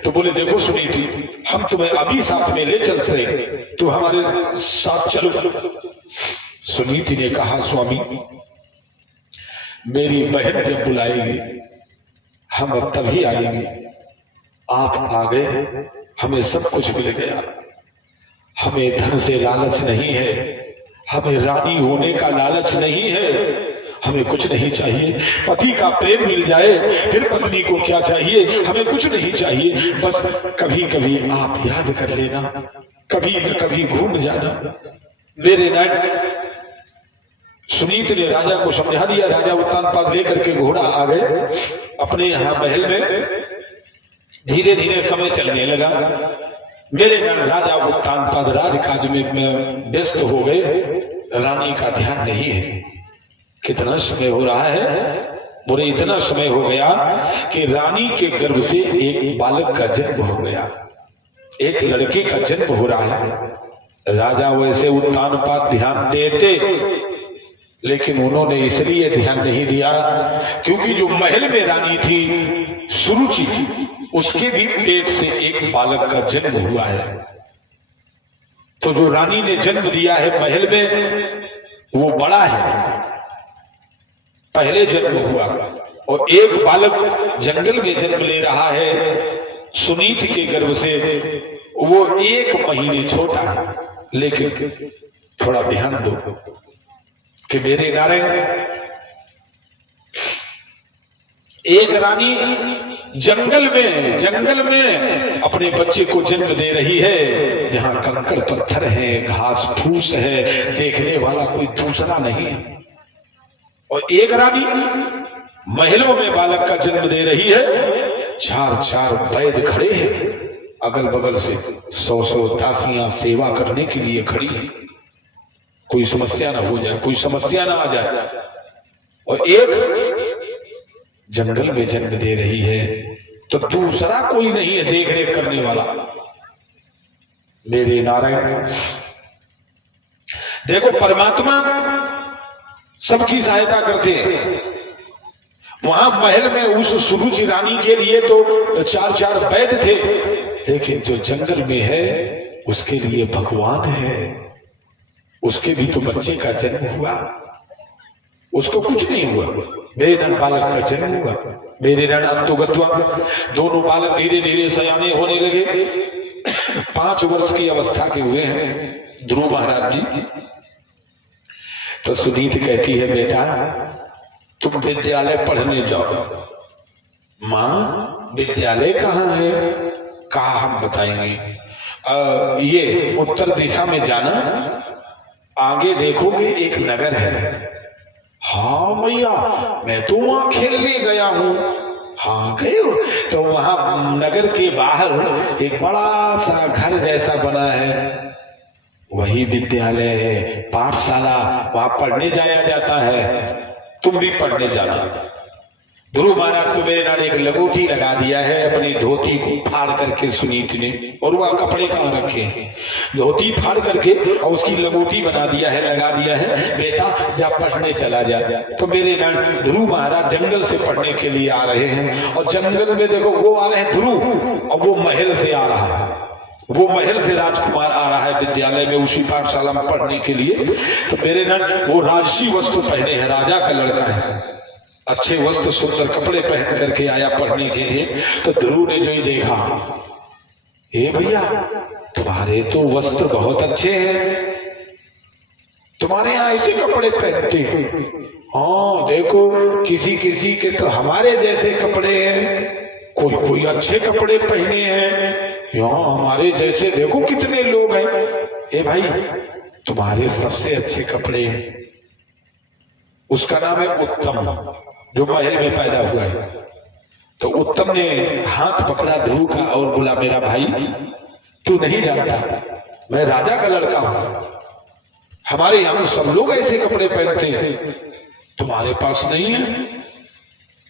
तो बोले देखो सुनीति, हम तुम्हें अभी साथ में ले चल सके, तुम हमारे साथ चलो। सुनीति ने कहा स्वामी, मेरी बहन जब बुलाएगी हम अब तभी आएंगे, आप आ गए, हमें सब कुछ मिल गया। हमें धन से लालच नहीं है, हमें रानी होने का लालच नहीं है, हमें कुछ नहीं चाहिए। पति का प्रेम मिल जाए फिर पत्नी को क्या चाहिए, हमें कुछ नहीं चाहिए। बस कभी कभी आप याद कर लेना, कभी न कभी घूम जाना। मेरे नायक सुनीत ने राजा को समझा दिया। राजा उत्तानपाद लेकर के घोड़ा आ गए अपने यहां महल में। धीरे धीरे समय चलने लगा। मेरे राजा उत्तानपाद राजकाज में व्यस्त हो गए। रानी का ध्यान नहीं है। कितना समय हो रहा है, बोले इतना समय हो गया कि रानी के गर्भ से एक बालक का जन्म हो गया, एक लड़के का जन्म हो रहा है। राजा वैसे उत्तानपाद ध्यान देते, लेकिन उन्होंने इसलिए ध्यान नहीं दिया क्योंकि जो महल में रानी थी सुरुचि, उसके भी पेट से एक बालक का जन्म हुआ है। तो जो रानी ने जन्म दिया है महल में, वो बड़ा है, पहले जन्म हुआ। और एक बालक जंगल में जन्म ले रहा है सुनीत के गर्भ से, वो 1 महीने छोटा है। लेकिन थोड़ा ध्यान दो कि मेरे नारायण, एक रानी जंगल में अपने बच्चे को जन्म दे रही है, जहां कंकड़ पत्थर है, घास फूस है, देखने वाला कोई दूसरा नहीं है। और एक रानी महलों में बालक का जन्म दे रही है। 4 वैद्य खड़े हैं, अगल बगल से 100 दासियां सेवा करने के लिए खड़ी है। कोई समस्या ना हो जाए, कोई समस्या ना आ जाए। और एक जंगल में जन्म दे रही है, तो दूसरा कोई नहीं है देख रेख करने वाला। मेरे नारायण, देखो परमात्मा सबकी सहायता करते हैं। वहां महल में उस सुरुचि रानी के लिए तो 4 वैद्य थे, लेकिन जो जंगल में है उसके लिए भगवान है। उसके भी तो बच्चे का जन्म हुआ, उसको कुछ नहीं हुआ। मेरे बालक का जन्म हुआ। मेरे अंतुगत्वा दोनों बालक धीरे धीरे सयाने होने लगे। 5 वर्ष की अवस्था के हुए हैं ध्रुव महाराज जी। तो सुनीत कहती है, बेटा तुम विद्यालय पढ़ने जाओ। मां विद्यालय कहाँ है? कहा हम बताएंगे। ये उत्तर दिशा में जाना, आगे देखोगे एक नगर है। हाँ भैया, मैं तो वहां खेलने गया हूं। हाँ गए हो? तो वहां नगर के बाहर एक बड़ा सा घर जैसा बना है, वही विद्यालय है, पाठशाला। वहां पढ़ने जाया जाता है, तुम भी पढ़ने जाना। ध्रुव महाराज को मेरे नाम एक लगोटी लगा दिया है, अपनी धोती को फाड़ करके सुनीत ने, और वह कपड़े कहाँ रखे हैं, धोती फाड़ करके और उसकी लगोटी बना दिया है, लगा दिया है। बेटा जा पढ़ने चला जा। तो मेरे नाम ध्रुव महाराज जंगल से पढ़ने के लिए आ रहे हैं। और जंगल में देखो वो आ रहे हैं ध्रुव, और वो महल से आ रहा है, वो महल से राजकुमार आ रहा है विद्यालय में, उसी पाठशाला में पढ़ने के लिए। तो मेरे नाम वो राजसी वस्त्र पहने हैं, राजा का लड़का है, अच्छे वस्त्र सुंदर कपड़े पहन करके आया पढ़ने के लिए। तो ध्रुव ने जो ही देखा, ए भैया तुम्हारे तो वस्त्र बहुत अच्छे हैं, तुम्हारे यहाँ ऐसे कपड़े पहनते हैं? हाँ देखो, किसी किसी के तो हमारे जैसे कपड़े हैं, कोई कोई अच्छे कपड़े पहने हैं, यहाँ हमारे जैसे देखो कितने लोग हैं। ए भाई तुम्हारे सबसे अच्छे कपड़े हैं। उसका नाम है उत्तम, जो महल में पैदा हुआ है। तो उत्तम ने हाथ पकड़ा ध्रुव का और बोला, मेरा भाई तू नहीं जानता, मैं राजा का लड़का हूं, हमारे यहां सब लोग ऐसे कपड़े पहनते हैं, तुम्हारे पास नहीं है?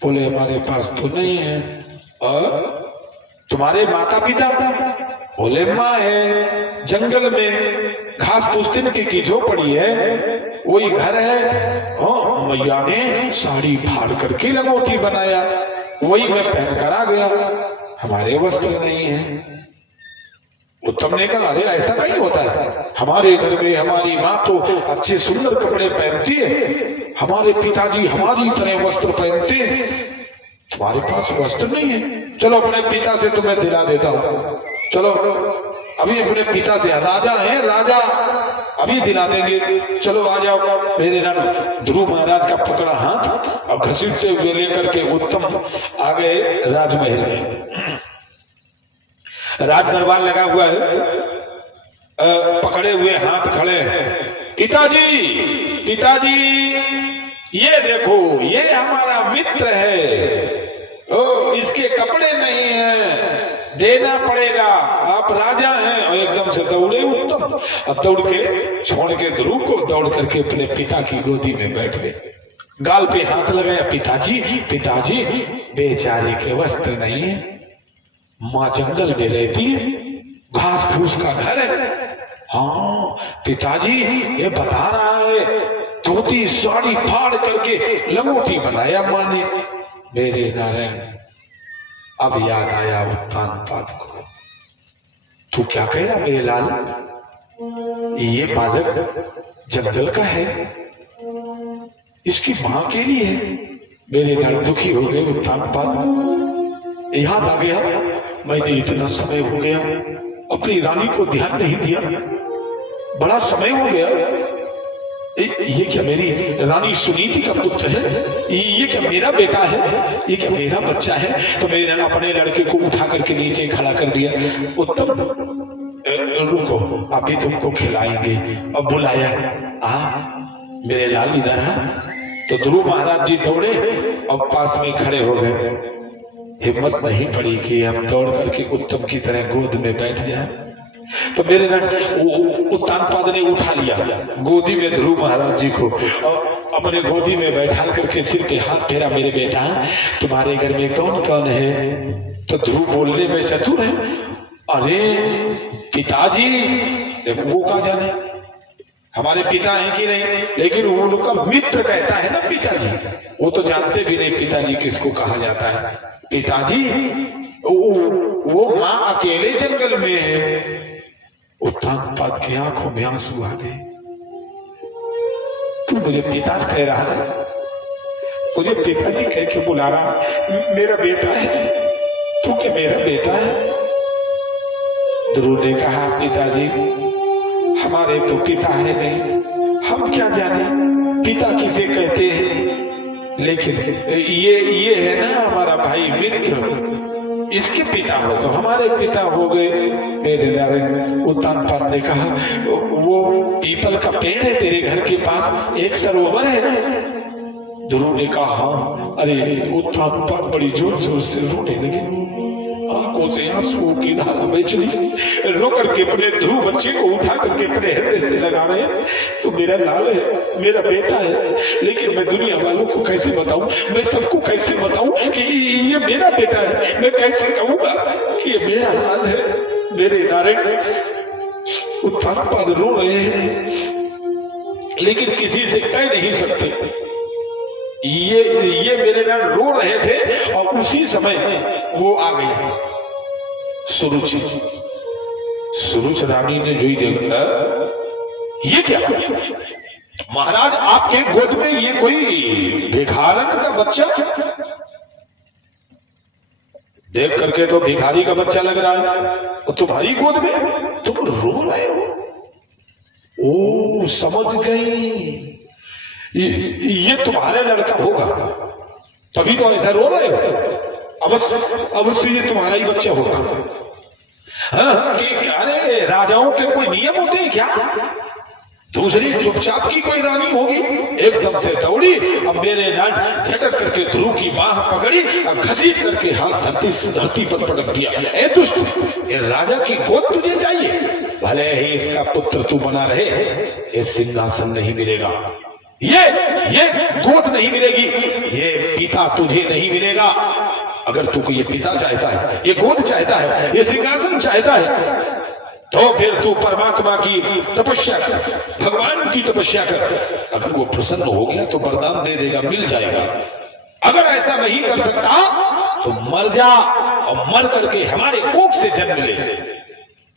बोले हमारे पास तो नहीं है। और तुम्हारे माता पिता? बोले माँ है, जंगल में घास फूस तिनके की झोपड़ी है, वही घर है। हाँ मैया ने साड़ी फाड़ करके लगोटी बनाया, वही मैं पहन कर आ गया, हमारे वस्त्र नहीं है। उत्तम ने कहा, अरे ऐसा नहीं होता है, हमारे घर में हमारी माँ तो अच्छे सुंदर कपड़े पहनती है, हमारे पिताजी हमारी तरह वस्त्र पहनते हैं। तुम्हारे पास वस्त्र नहीं है, चलो अपने पिता से तुम्हें दिला देता हूँ, चलो अभी अपने पिता से, राजा है राजा, अभी दिला देंगे, चलो आ जाओ। मेरे रण ध्रुव महाराज का पकड़ा हाथ और घसीटते हुए लेकर के उत्तम आ गए राजमहल में। राज दरबार लगा हुआ है, पकड़े हुए हाथ खड़े हैं। पिताजी पिताजी, ये देखो ये हमारा मित्र है, ओ इसके कपड़े नहीं है, देना पड़ेगा, आप राजा हैं। और एकदम से दौड़े उत्तम, अब दौड़ के छोड़ के ध्रुव को दौड़ करके अपने पिता की गोदी में बैठ गए, गाल पे हाथ लगाया। पिताजी पिताजी, बेचारे के वस्त्र नहीं है, माँ जंगल में रहती है, घास फूस का घर है। हाँ पिताजी, ये बता रहा है धोती साड़ी फाड़ करके लंगोटी बनाया माँ ने। मेरे नारायण, अब याद आया उत्तानपाद को। तू क्या कह रहा मेरे लाल, ये बालक जंगल का है, इसकी मां के लिए है। मेरे नारायण दुखी हो गए उत्तानपाद, याद आ गया मैंने इतना समय हो गया अपनी रानी को ध्यान नहीं दिया, बड़ा समय हो गया। ये क्या मेरी रानी सुनीति का पुत्र है, ये क्या मेरा बेटा है, ये क्या मेरा बच्चा है। तो मेरे अपने लड़के को उठा करके नीचे खड़ा कर दिया। उत्तम रुको, अभी तुमको खिलाएंगे। अब बुलाया, मेरे लाल इधर है। तो ध्रुव महाराज जी दौड़े और पास में खड़े हो गए। हिम्मत नहीं पड़ी कि हम दौड़ करके उत्तम की तरह गोद में बैठ जाए। तो मेरे उत्तानपाद ने उठा लिया गोदी में ध्रुव महाराज जी को और अपने गोदी में बैठा करके सिर पे हाथ फेरा। मेरे बेटा, तुम्हारे घर में कौन कौन है? तो ध्रुव बोलने में चतुर है। अरे पिताजी, वो क्या जाने हमारे पिता हैं कि नहीं, लेकिन वो लोग का मित्र कहता है ना पिताजी, वो तो जानते भी नहीं पिताजी किसको कहा जाता है। पिताजी, वो माँ अकेले जंगल में है। उत्तानपाद की आंखों में आंसू आ गए। तू मुझे पिता कह रहा है, मुझे पिताजी कह के बुला रहा है, मेरा बेटा है, तू क्या मेरा बेटा है? ध्रुव ने कहा, पिताजी हमारे तो पिता है नहीं, हम क्या जाने पिता किसे कहते हैं, लेकिन ये है ना हमारा भाई मित्र, इसके पिता हो तो हमारे पिता हो गए। मेरे नारायण, उत्तानपाद ने कहा, वो पीपल का पेड़ है तेरे घर के पास, एक सरोवर है। ध्रुव ने कहा, हाँ। अरे उत्तानपाद बड़ी जोर जोर से रोने लगे, आंखों से आंसुओं की धारा बह चली। रो करके अपने ध्रुव बच्चे को उठा करके अपने हृदय से लगा रहे। तो मेरा लाल है, मेरा बेटा है, लेकिन मैं दुनिया वालों को कैसे बताऊं, मैं सबको कैसे बताऊं कि ये मेरा बेटा है? मैं कैसे कहूंगा कि ये मेरा लाल है? मेरे नारायण, उत्तानपाद रो रहे हैं, लेकिन किसी से कह नहीं सकते। ये मेरे नाम रो रहे थे और उसी समय वो आ गई सुरुचि। सुरुच रानी ने जो ही देखा, ये क्या महाराज, आपके गोद में ये कोई भिखारन का बच्चा? देख करके तो भिखारी का बच्चा लग रहा है, और तुम्हारी गोद में तुम रो रहे हो। ओ समझ गई, ये तुम्हारा लड़का होगा, तभी तो ऐसा रो रहे हो। अवश्य ये तुम्हारा ही बच्चा होगा। हाँ, क्या रे, राजाओं के कोई नियम होते हैं क्या? दूसरी चुपचाप की कोई रानी होगी, एकदम से दौड़ी अब मेरे नाच झटक करके ध्रुव की बाह पकड़ी और घसीट करके हाथ धरती पर पटक दिया। ए दुष्ट, ये राजा की गोद तुझे चाहिए, भले ही इसका पुत्र तू बना रहे, ये सिंहासन नहीं मिलेगा, ये गोद नहीं मिलेगी, ये पिता तुझे नहीं मिलेगा। अगर तू को ये पिता चाहता है, ये गोद चाहता है, ये सिंहासन चाहता है, तो फिर तू परमात्मा की तपस्या कर, भगवान की तपस्या कर। अगर वो प्रसन्न हो गया तो वरदान दे देगा, मिल जाएगा। अगर ऐसा नहीं कर सकता तो मर जा, और मर करके हमारे कोख से जन्म ले।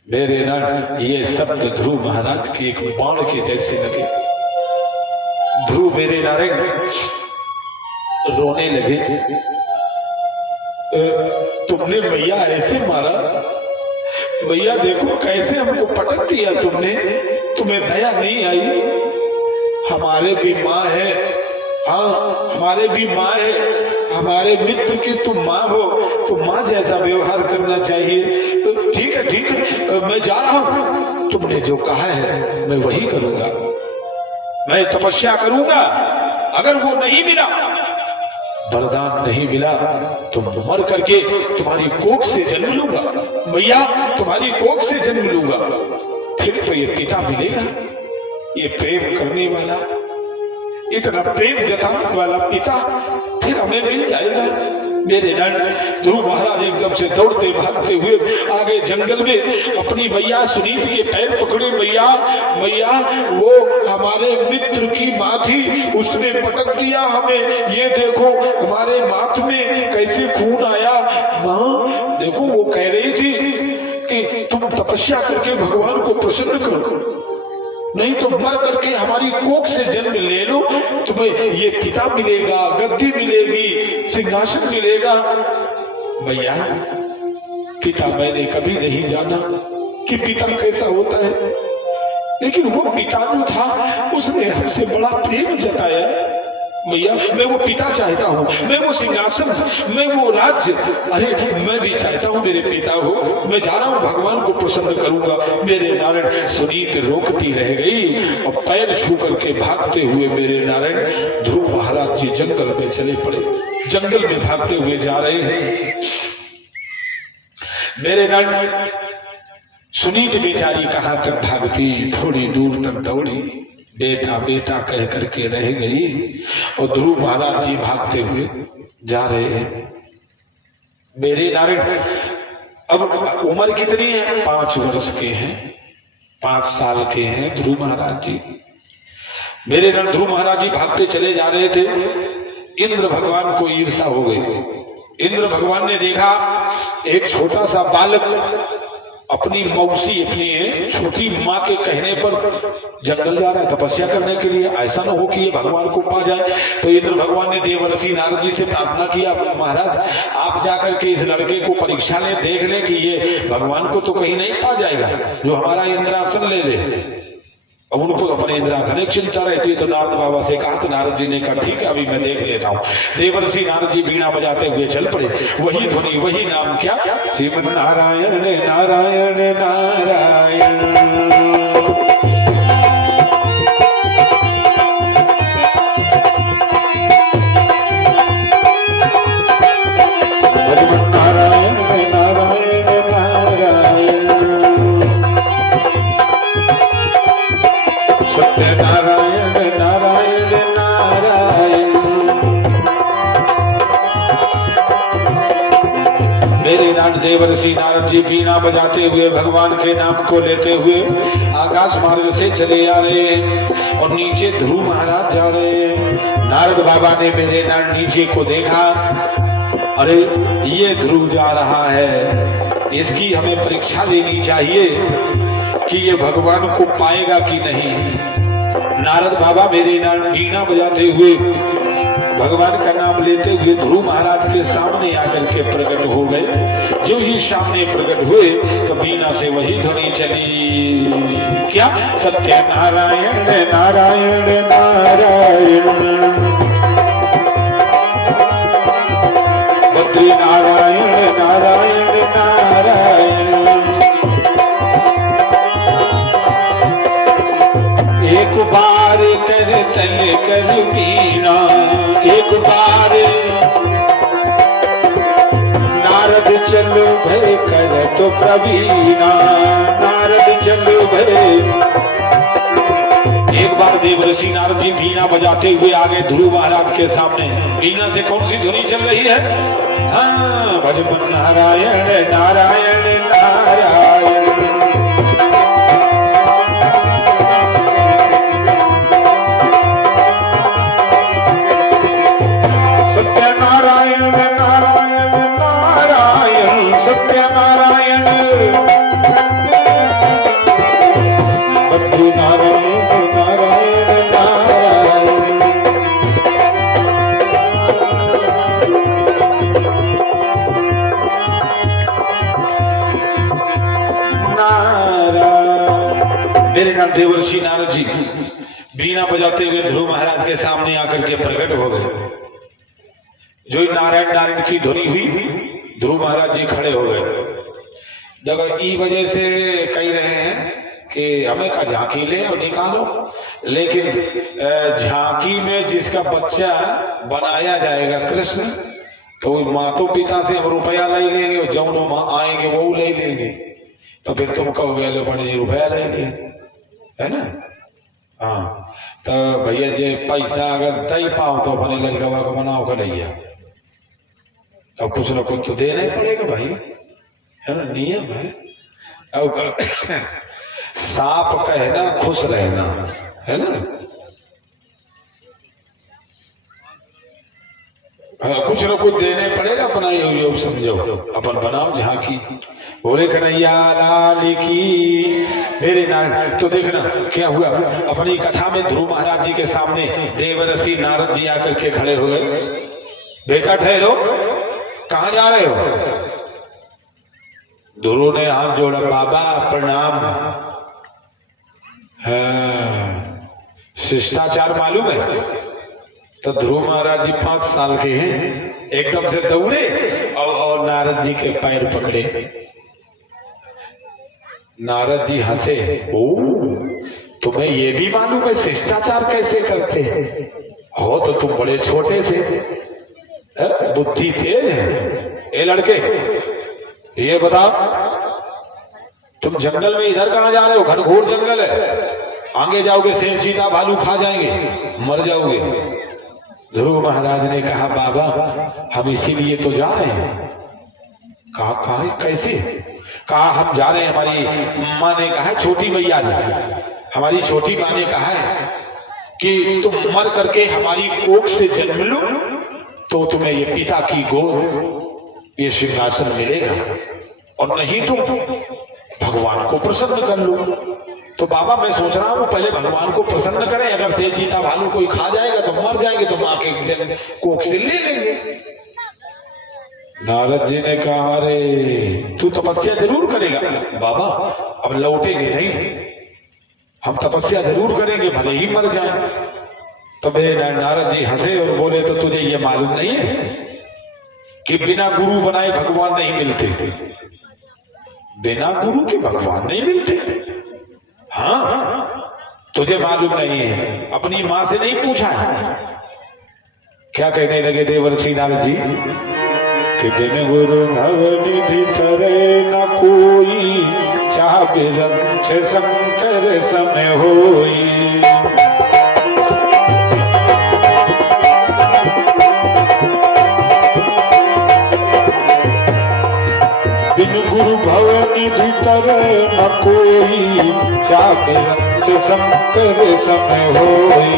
मेरे नाथ, ये शब्द ध्रुव महाराज के एक बाण के जैसे लगे। ध्रुव मेरे नारायण रोने लगे। तुमने मैया ऐसे मारा, मैया देखो कैसे हमको पटक दिया तुमने, तुम्हें दया नहीं आई? हमारे भी माँ है, हाँ हमारे भी माँ है, हमारे मित्र की तुम माँ हो, तो माँ जैसा व्यवहार करना चाहिए। तो ठीक है मैं जा रहा हूं, तुमने जो कहा है मैं वही करूंगा, मैं तपस्या करूंगा। अगर वो नहीं मिला, वरदान नहीं मिला, तो मर करके तुम्हारी कोख से जन्म लूंगा मैया, तुम्हारी कोख से जन्म लूंगा, फिर तो ये पिता मिलेगा, ये प्रेम करने वाला, इतना प्रेम जताने वाला पिता फिर हमें मिल जाएगा। मेरे नंद ध्रुव महाराज एकदम से दौड़ते भागते हुए आगे जंगल में अपनी मैया सुनीत के पैर पकड़े। मैया मैया, वो हमारे मित्र की माँ थी, उसने पटक दिया हमें, ये देखो हमारे माथ में कैसे खून आया। माँ देखो, वो कह रही थी कि तुम तपस्या करके भगवान को प्रसन्न करो, नहीं तो मर करके हमारी कोख से जन्म ले लो, तुम्हें ये पिता मिलेगा, गद्दी मिलेगी, सिंहासन मिलेगा। भैया पिता मैंने कभी नहीं जाना कि पिता कैसा होता है, लेकिन वो पिता जो था उसने हमसे बड़ा प्रेम जताया। भैया मैं वो पिता चाहता हूँ, मैं वो सिंहासन, मैं वो राज्य, अरे मैं भी चाहता हूँ मेरे पिता हो, मैं जा रहा हूँ भगवान को प्रसन्न करूंगा। मेरे नारायण सुनीत रोकती रह गई और पैर छू करके भागते हुए मेरे नारायण ध्रुव महाराज जी जंगल में चले पड़े, जंगल में भागते हुए जा रहे हैं। मेरे नारायण सुनीत बेचारी कहां तक भागती, थोड़ी दूर तक दौड़ी, बेटा बेटा कह करके रह गई और ध्रुव महाराज जी भागते हुए जा रहे हैं। मेरे नारायण अब उम्र कितनी है? 5 वर्ष के हैं, 5 साल के हैं ध्रुव महाराज जी। मेरे नारायण ध्रुव महाराज जी भागते चले जा रहे थे, इंद्र भगवान को ईर्षा हो गई। इंद्र भगवान ने देखा एक छोटा सा बालक अपनी मौसी, अपनी छोटी माँ के कहने पर जंगल जा रहा है तपस्या करने के लिए, ऐसा न हो कि ये भगवान को पा जाए। तो इंद्र भगवान ने देवर्षि नारद जी से प्रार्थना किया, महाराज आप जाकर के इस लड़के को परीक्षा ले, देख ले कि ये भगवान को तो कहीं नहीं पा जाएगा जो हमारा इंद्रासन ले ले। अब उनको अपने इंद्रासन एक चिंता रहती है, तो नारद बाबा से कहा, तो नारद जी ने कहा ठीक है अभी मैं देख लेता हूँ। देवर्षि नारद जी बीणा बजाते हुए चल पड़े, वही ध्वनि वही नाम, क्या? शिव नारायण नारायण नारायण। देवर्षि नारद जी बीणा बजाते हुए भगवान के नाम को लेते हुए आकाश मार्ग से चले आ रहे हैं और नीचे ध्रुव महाराज जा रहे हैं। नारद बाबा ने मेरे नारद नीचे को देखा, अरे ये ध्रुव जा रहा है, इसकी हमें परीक्षा लेनी चाहिए कि ये भगवान को पाएगा कि नहीं। नारद बाबा मेरे नारद बीणा बजाते हुए भगवान का नाम लेते हुए ध्रुव महाराज के सामने आकर के प्रकट हो गए। जो ही सामने प्रकट हुए तो बीना से वही ध्वनि चली, क्या? सत्य नारायण नारायण नारायण, बद्री नारायण नारायण नारायण। एक बार कर तल कर बीणा, एक बार नारद चलो भय कर तो प्रवीणा, नारद चलो भय। एक बार देवर्षि नारद जी बीणा बजाते हुए आगे ध्रुव महाराज के सामने। बीणा से कौन सी ध्वनि चल रही है? हाँ, भजन नारायण नारायण नारायण। मेरे नाथ देवर्षि नारद जी बीना बजाते हुए ध्रुव महाराज के सामने आकर के प्रकट हो गए। जो नारायण नारायण की ध्वनि हुई, ध्रुव महाराज जी खड़े हो गए। देखो ई वजह से कह रहे हैं कि हमें का झांकी ले और निकालो, लेकिन झांकी में जिसका बच्चा बनाया जाएगा कृष्ण, तो मातो पिता से हम रुपया ले लेंगे और जौन माँ आएंगे वो ले लेंगे, तो फिर तुम कहोगे लो पंडित जी रुपया ले लिए, है ना। हाँ तो भैया जे पैसा अगर दे पाओ तो अपने लड़कवा को बनाओ कर लिया, तो कुछ ना कुछ तो देना ही पड़ेगा भाई, है ना, नियम है। अब सांप कहना खुश रहना, है ना। कुछ ना कुछ देने पड़ेगा, अपना योग समझो, अपन बनाओ झांकी। बोले कन्हैया लाल की मेरे नारायण। तो देखना क्या हुआ, अपनी कथा में ध्रुव महाराज जी के सामने देवर्षि नारद जी आकर के खड़े हो गए। बेटा ठहरो, कहाँ जा रहे हो? ध्रुव ने हाथ जोड़ा, बाबा प्रणाम। शिष्टाचार मालूम है? तो ध्रुव महाराज जी 5 साल के हैं, एकदम से दौड़े और नारद जी के पैर पकड़े। नारद जी हंसे, ओ तुम्हें ये भी मालूम है शिष्टाचार कैसे करते हैं? हो तो तुम बड़े छोटे से, बुद्धि तेज है। ए लड़के ये बताओ, तुम जंगल में इधर कहाँ जा रहे हो? घनघोर जंगल है, आगे जाओगे शेर चीता भालू खा जाएंगे, मर जाओगे। ध्रुव महाराज ने कहा, बाबा हम इसीलिए तो जा रहे हैं। कहा कैसे? कहा हम जा रहे हैं, हमारी माँ ने कहा, छोटी मैया ने, हमारी छोटी माँ ने कहा है कि तुम मर करके हमारी कोख से जन्म लो तो तुम्हें ये पिता की गोद, ये सिंहासन मिलेगा, और नहीं तो भगवान को प्रसन्न कर लो। तो बाबा मैं सोच रहा हूँ पहले भगवान को प्रसन्न करें, अगर शेर चीता भालू कोई खा जाएगा तो मर जाएंगे, तो माँ के जन्म कोख से ले लेंगे। नारद जी ने कहा, अरे तू तपस्या जरूर करेगा बाबा, अब लौटेंगे नहीं, हम तपस्या जरूर करेंगे भले ही मर जाए। तो मेरे नारद जी हंसे और बोले, तो तुझे ये मालूम नहीं है कि बिना गुरु बनाए भगवान नहीं मिलते? बिना गुरु के भगवान नहीं मिलते? हाँ तुझे मालूम नहीं है? अपनी माँ से नहीं पूछा है? क्या कहने लगे देवर्षि नारद जी कि बिन गुरु भवनिधि करे न कोई, चाह बिरंच शंकर समय होई। बिन गुरु भवनिधि करे न कोई, चाह बिरंच शंकर समय होई।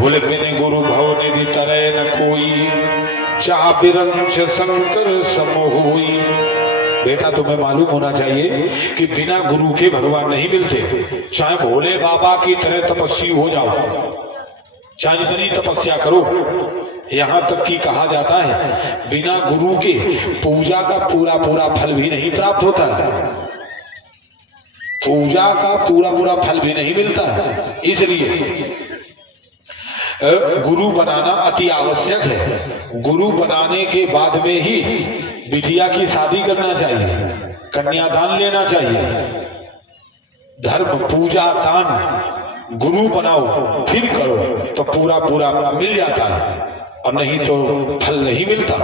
बोले बिन गुरु भवनिधि तरय न कोई, चाह बिरंच शंकर सम होई। बेटा तुम्हें मालूम होना चाहिए कि बिना गुरु के भगवान नहीं मिलते। चाहे भोले बाबा की तरह तपस्वी हो जाओ, चाहे जितनी तपस्या करो, यहाँ तक कि कहा जाता है बिना गुरु के पूजा का पूरा फल भी नहीं प्राप्त होता है, पूजा का पूरा फल भी नहीं मिलता है। इसलिए गुरु बनाना अति आवश्यक है। गुरु बनाने के बाद में ही बिटिया की शादी करना चाहिए, कन्यादान लेना चाहिए। धर्म पूजा दान गुरु बनाओ फिर करो तो पूरा मिल जाता है, और नहीं तो फल नहीं मिलता।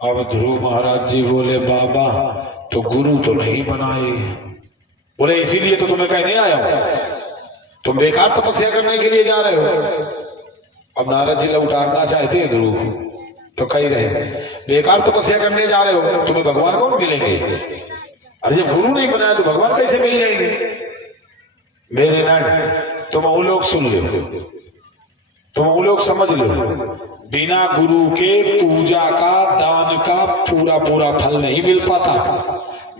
अब ध्रुव महाराज जी बोले, बाबा तो गुरु तो नहीं बनाए। बोले इसीलिए तो तुम्हें कहने आया हूं, तुम बेकार तपस्या करने के लिए जा रहे हो। अब नारद जी लौटाना चाहते हैं ध्रुव, तो कह रहे बेकार तपस्या करने जा रहे हो, तुम्हें भगवान कौन मिलेंगे? अरे जब गुरु नहीं बनाया तो भगवान कैसे मिल जाएंगे? मेरे नाथ तुम वो लोग सुन लो, तुम वो लोग समझ लो, बिना गुरु के पूजा का दान का पूरा फल नहीं मिल पाता।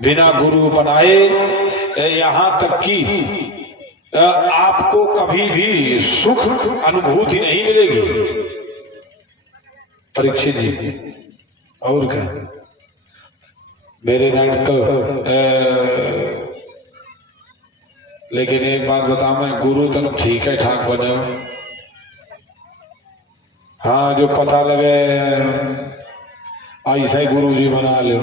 बिना गुरु बनाए यहाँ तक कि आपको कभी भी सुख अनुभूति नहीं मिलेगी। परीक्षित जी। और क्या मेरे नाम तो लेकिन एक बात बताऊं मैं, गुरु तो ठीक है ठाक बने हो, हाँ जो पता लगे ऐसा ही गुरु जी बना लो।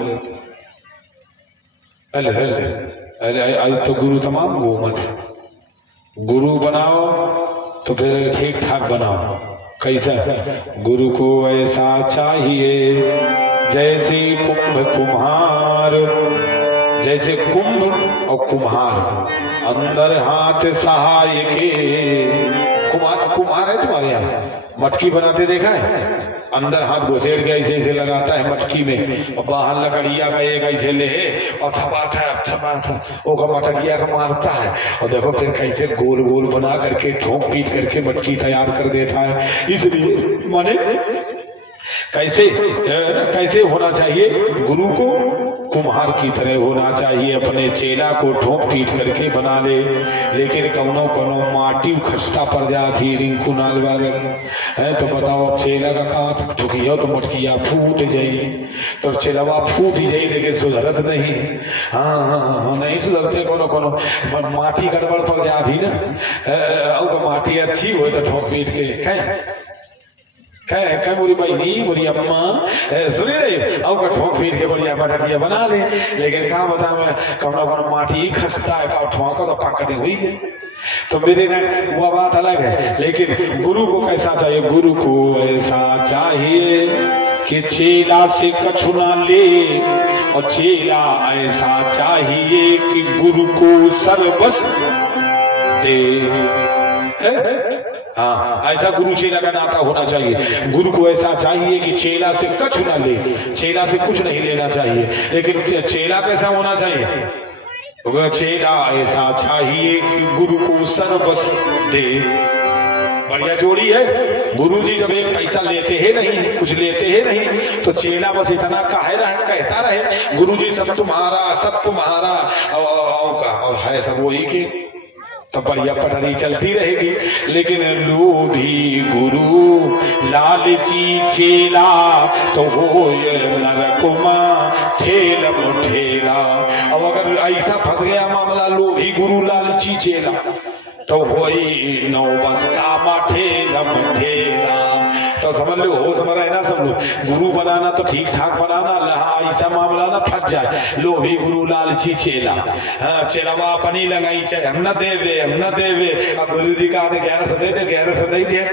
अरे अरे अरे आज तो गुरु तमाम गो मत, गुरु बनाओ तो फिर ठीक ठाक बनाओ। कैसा? गुरु को ऐसा चाहिए जैसे कुंभ कुम्हार, जैसे कुंभ और कुम्हार, अंदर हाथ सहाय के। कुम्हार है तुम्हारे यहाँ? मटकी बनाते देखा है? अंदर हाथ घुसेड़ के ऐसे ऐसे लगाता है मटकी में, और बाहर लकड़िया का एक ऐसे ले और थपाता ओका मटकिया का मारता है, और देखो फिर कैसे गोल गोल बना करके ठोक पीट करके मटकी तैयार कर देता है। इसलिए माने कैसे होना चाहिए? गुरु को कुम्हार की तरह होना चाहिए, अपने चेला को ठोक पीट करके बना ले। लेकिन कौनो माटी खस्ता पड़ जाती रिंकू नाल वाले है तो बताओ, अब चेला का काम ठुकियो तो मटकिया फूट जाइए, तो चेलावा फूट ही जाइए लेकिन सुधरत नहीं। हाँ नहीं सुधरते, कोनो माटी गड़बड़ पड़ जाती ना, और माटी अच्छी हो तो ठोक पीट के क्या बोली बहनी बोली अम्मा सुने रहे और ठोक पीट के बढ़िया मटकिया बना ले। लेकिन कहा बता मैं कौन माटी खसता है का ठोका तो पकड़े हुई है। तो मेरे ने वो बात अलग है, लेकिन गुरु को कैसा चाहिए? गुरु को ऐसा चाहिए कि चेला से कछु ना ले, और चेला ऐसा चाहिए कि गुरु को सर्वस्व दे। हाँ ऐसा गुरु चेला का नाता होना चाहिए। गुरु को ऐसा चाहिए कि चेला से कुछ ना ले, चेला से कुछ नहीं लेना चाहिए। लेकिन चेला कैसा होना चाहिए? चेला ऐसा चाहिए कि गुरु को सर्वस्व दे। बढ़िया जोड़ी है। गुरु जी जब एक पैसा लेते हैं नहीं, कुछ लेते हैं नहीं, तो चेला बस इतना कहता रहे गुरु जी सब तुम्हारा और है सब वही के, तो बढ़िया पटरी चलती रहेगी। लेकिन लोभी गुरु लालची चेला तो हो नरकुमा ठेलम ठेला। अब अगर ऐसा फंस गया मामला लोभी गुरु लालची चेला तो वही नौ बस्ता मा ठेलम ठेला। तो समझ लो हो समझ रहे ना सब लोग। गुरु बनाना तो ठीक ठाक बनाना, ऐसा मामला ना फंस जाए लोभी गुरु लालची चेला। हाँ चेलावा अपनी लगाई चाहे हम न देवे अब गुरु जी का 1100 दे दे 1100 दे दे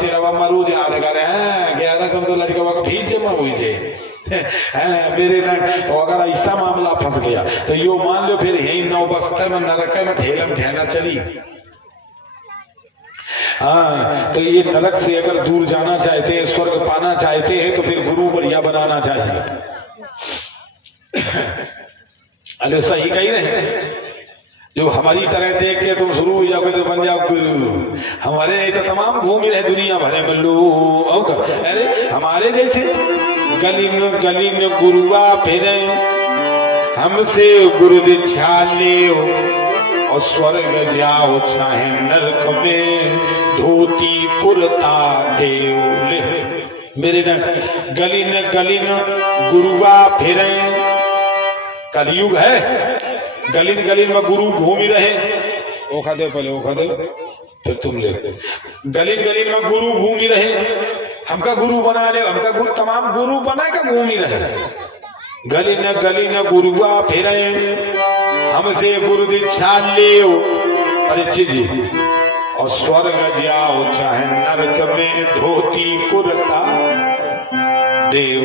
चेलावा मरू जा 1100 तो लड़का का ठीक जमा हुई मेरे न। तो अगर ऐसा मामला फंस गया तो यो मान लो फिर यही 9 बस्तर में नरक में ठेलम ठेला चली। हाँ तो ये नरक से अगर दूर जाना चाहते हैं, स्वर्ग पाना चाहते हैं, तो फिर गुरु बढ़िया बनाना चाहिए। अरे सही कही रहे, जो हमारी तरह देख के तुम शुरू हो जाओगे तो बन जाओ गुरु। हमारे तो तमाम घूम रहे दुनिया भरे में लोग, अरे हमारे जैसे गली में गुरुआ फिरे, हमसे गुरु दीक्षा ले और स्वर्ग जाओ चाहे नरक में धोती कुर्ता देव। मेरे न गली न गुरुआ फिरे, कलयुग है, गली में गुरु घूम ही रहे। ओखा दे पहले, ओखा दे फिर तुम ले। गली में गुरु घूम ही रहे, हमका गुरु बना ले, हमका गुरु तमाम गुरु बना के घूम ही रहे। गली न गुरुआ फिरे, हमसे गुरु दीक्षा ले परीक्षित जी, और स्वर्ग जाओ चाहे नरक में धोती कुर्ता देव।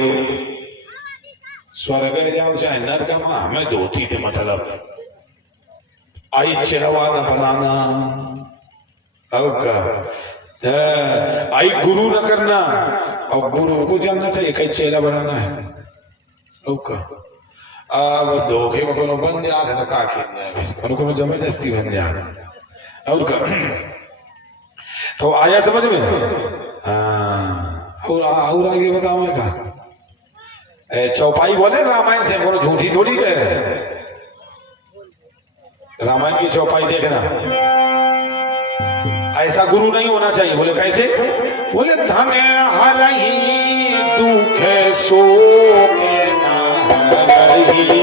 स्वर्ग जाओ चाहे नरक में हमें धोती थे मतलब आई चेहरा न बनाना, आई गुरु न करना, और गुरु को जानना चाहिए कई चेहरा बनाना है। अब धोखे में कोनो बन जा रहा था का जबरदस्ती बन जा रहा और तो आया समझ में। हाँ और आगे बताओ मैं कहा चौपाई बोले रामायण से, कोनो झूठी थोड़ी कह रहे। रामायण की चौपाई देखना, ऐसा गुरु नहीं होना चाहिए। बोले कैसे? बोले धन हरही सो के ना रही,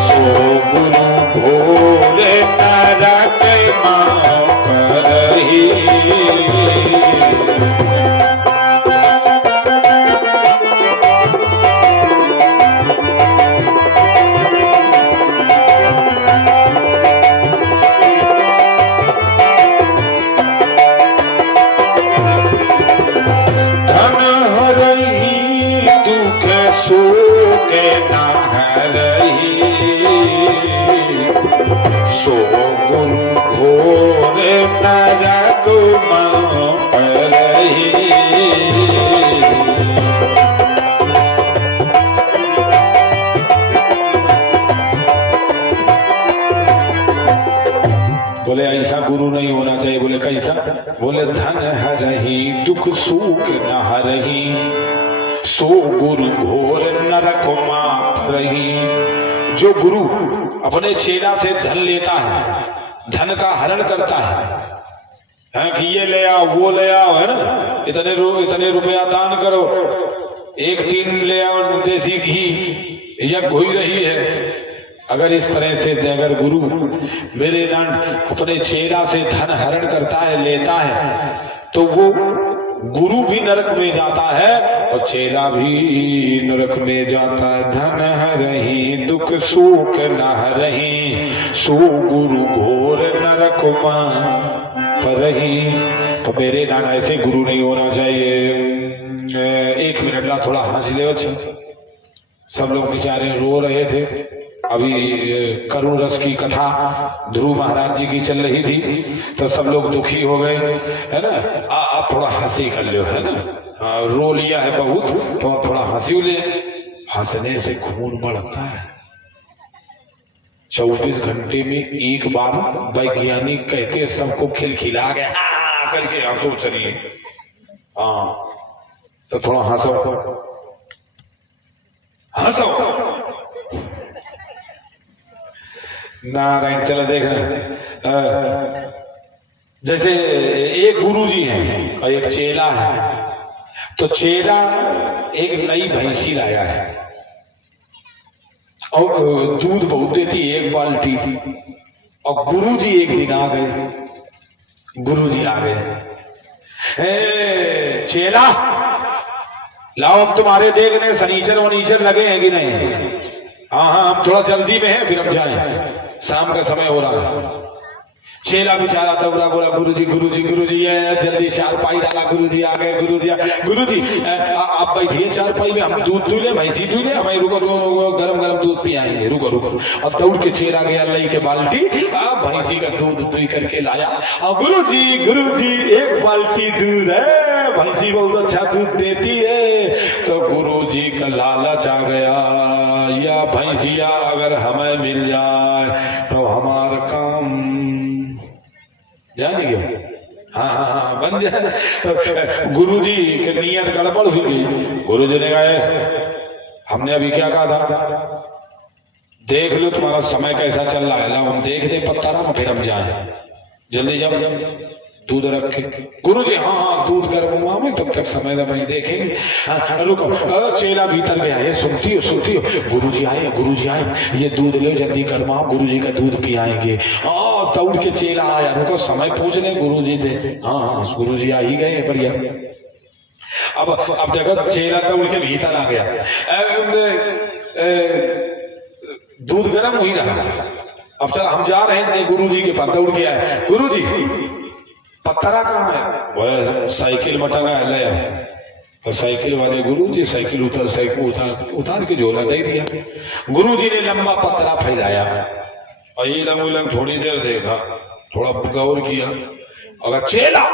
सो गुरु घोर नरक माँ करही। सो गुरु घोर नरक माँ करही। बोले ऐसा गुरु नहीं होना चाहिए। बोले कैसा? बोले धन हरही दुख सुख न हरही, सो गुरु घोर नरक माँ करही। जो गुरु अपने चेला से धन लेता है, धन का हरण करता है कि ये ले आओ वो ले आओ, है ना, इतने रुपया दान करो, एक टीन ले आओ देसी घी, यज्ञ हो रही है। अगर इस तरह से अगर गुरु मेरे नाम अपने चेला से धन हरण करता है, लेता है, तो वो गुरु भी नरक में जाता है और चेला भी नरक में जाता है। धन हरही दुख सुख न हरही, सो गुरु घोर नरक माँ करही। तो मेरे नाम ऐसे गुरु नहीं होना चाहिए। 1 मिनट ला थोड़ा हंस ले। सब लोग बेचारे रो रहे थे। अभी करुण रस की कथा ध्रुव महाराज जी की चल रही थी, तो सब लोग दुखी हो गए, है ना। आप थोड़ा हंसी कर लो, है ना। रो लिया है बहुत, तो आप थोड़ा हंसी ले। हंसने से खून बढ़ता है। 24 घंटे में एक बार वैज्ञानिक कहते सबको खिलखिला गया करके हंसो चलिए। हाँ, तो थोड़ा हंसो हंसो। नारायण चला देखना। जैसे एक गुरुजी है और एक चेला है, तो चेला एक नई भैंसी लाया है और दूध बहुत देती है, 1 बाल्टी। और गुरुजी एक दिन आ गए। गुरुजी आ गए, चेला लाओ हम तुम्हारे देखने शनीचर वनीचर लगे हैं कि नहीं। हाँ, हम थोड़ा जल्दी में है, फिर हम जाए, शाम का समय हो रहा है। चेला बेचारा तबरा बोला, गुरुजी गुरुजी गुरुजी, ये जल्दी चारपाई डाला। गुरुजी आ गए। गुरुजी आप बैठिए चारपाई में, हम दूध दूले, भैंसी दूले, हमें रुको गरम गरम दूध पियाएंगे, रुको। और दौड़ के चेला गया, लई के बाल्टी भैंसी का दूध दुई करके लाया। और गुरुजी 1 बाल्टी दूध है, भैंसी बहुत अच्छा दूध देती है। तो गुरुजी का लालच आ गया, या भैंसिया अगर हमें मिल जाए तो हमारा काम जानिए। हाँ बन जाए। तो गुरुजी की नियत गड़बड़ हुई। गुरुजी ने कहा, हमने अभी क्या कहा था, देख लो तुम्हारा समय कैसा चल रहा है, ला हम देख दे पत्थर, फिर हम जाए, जल्दी जाओ दूध रख के। गुरुजी हाँ दूध गर्म हुआ में, तब तक समय वही देखेंगे। रुको। चेला भीतर गया, ये सुनती हो गुरुजी आए, ये दूध ले जल्दी गर्माओ, गुरुजी का दूध पियाएंगे। दौड़ के चेला आया, रुको समय पूछ ले गुरुजी से। हाँ गुरुजी आ ही गए, बढ़िया। अब देखो चेला दौड़ के भीतर आ गया, दूध गर्म हो ही रहा। अब चल हम जा रहे हैं गुरुजी के पास। दौड़ के आए, गुरुजी पत्थरा कहाँ है? बोले साइकिल मटंगा है, ले। तो साइकिल वाले गुरुजी साइकिल उतार के झोला दे दिया। गुरुजी ने लंबा पत्थरा फैलाया और ये लंग थोड़ी देर देखा, थोड़ा गौर किया। अगर चेला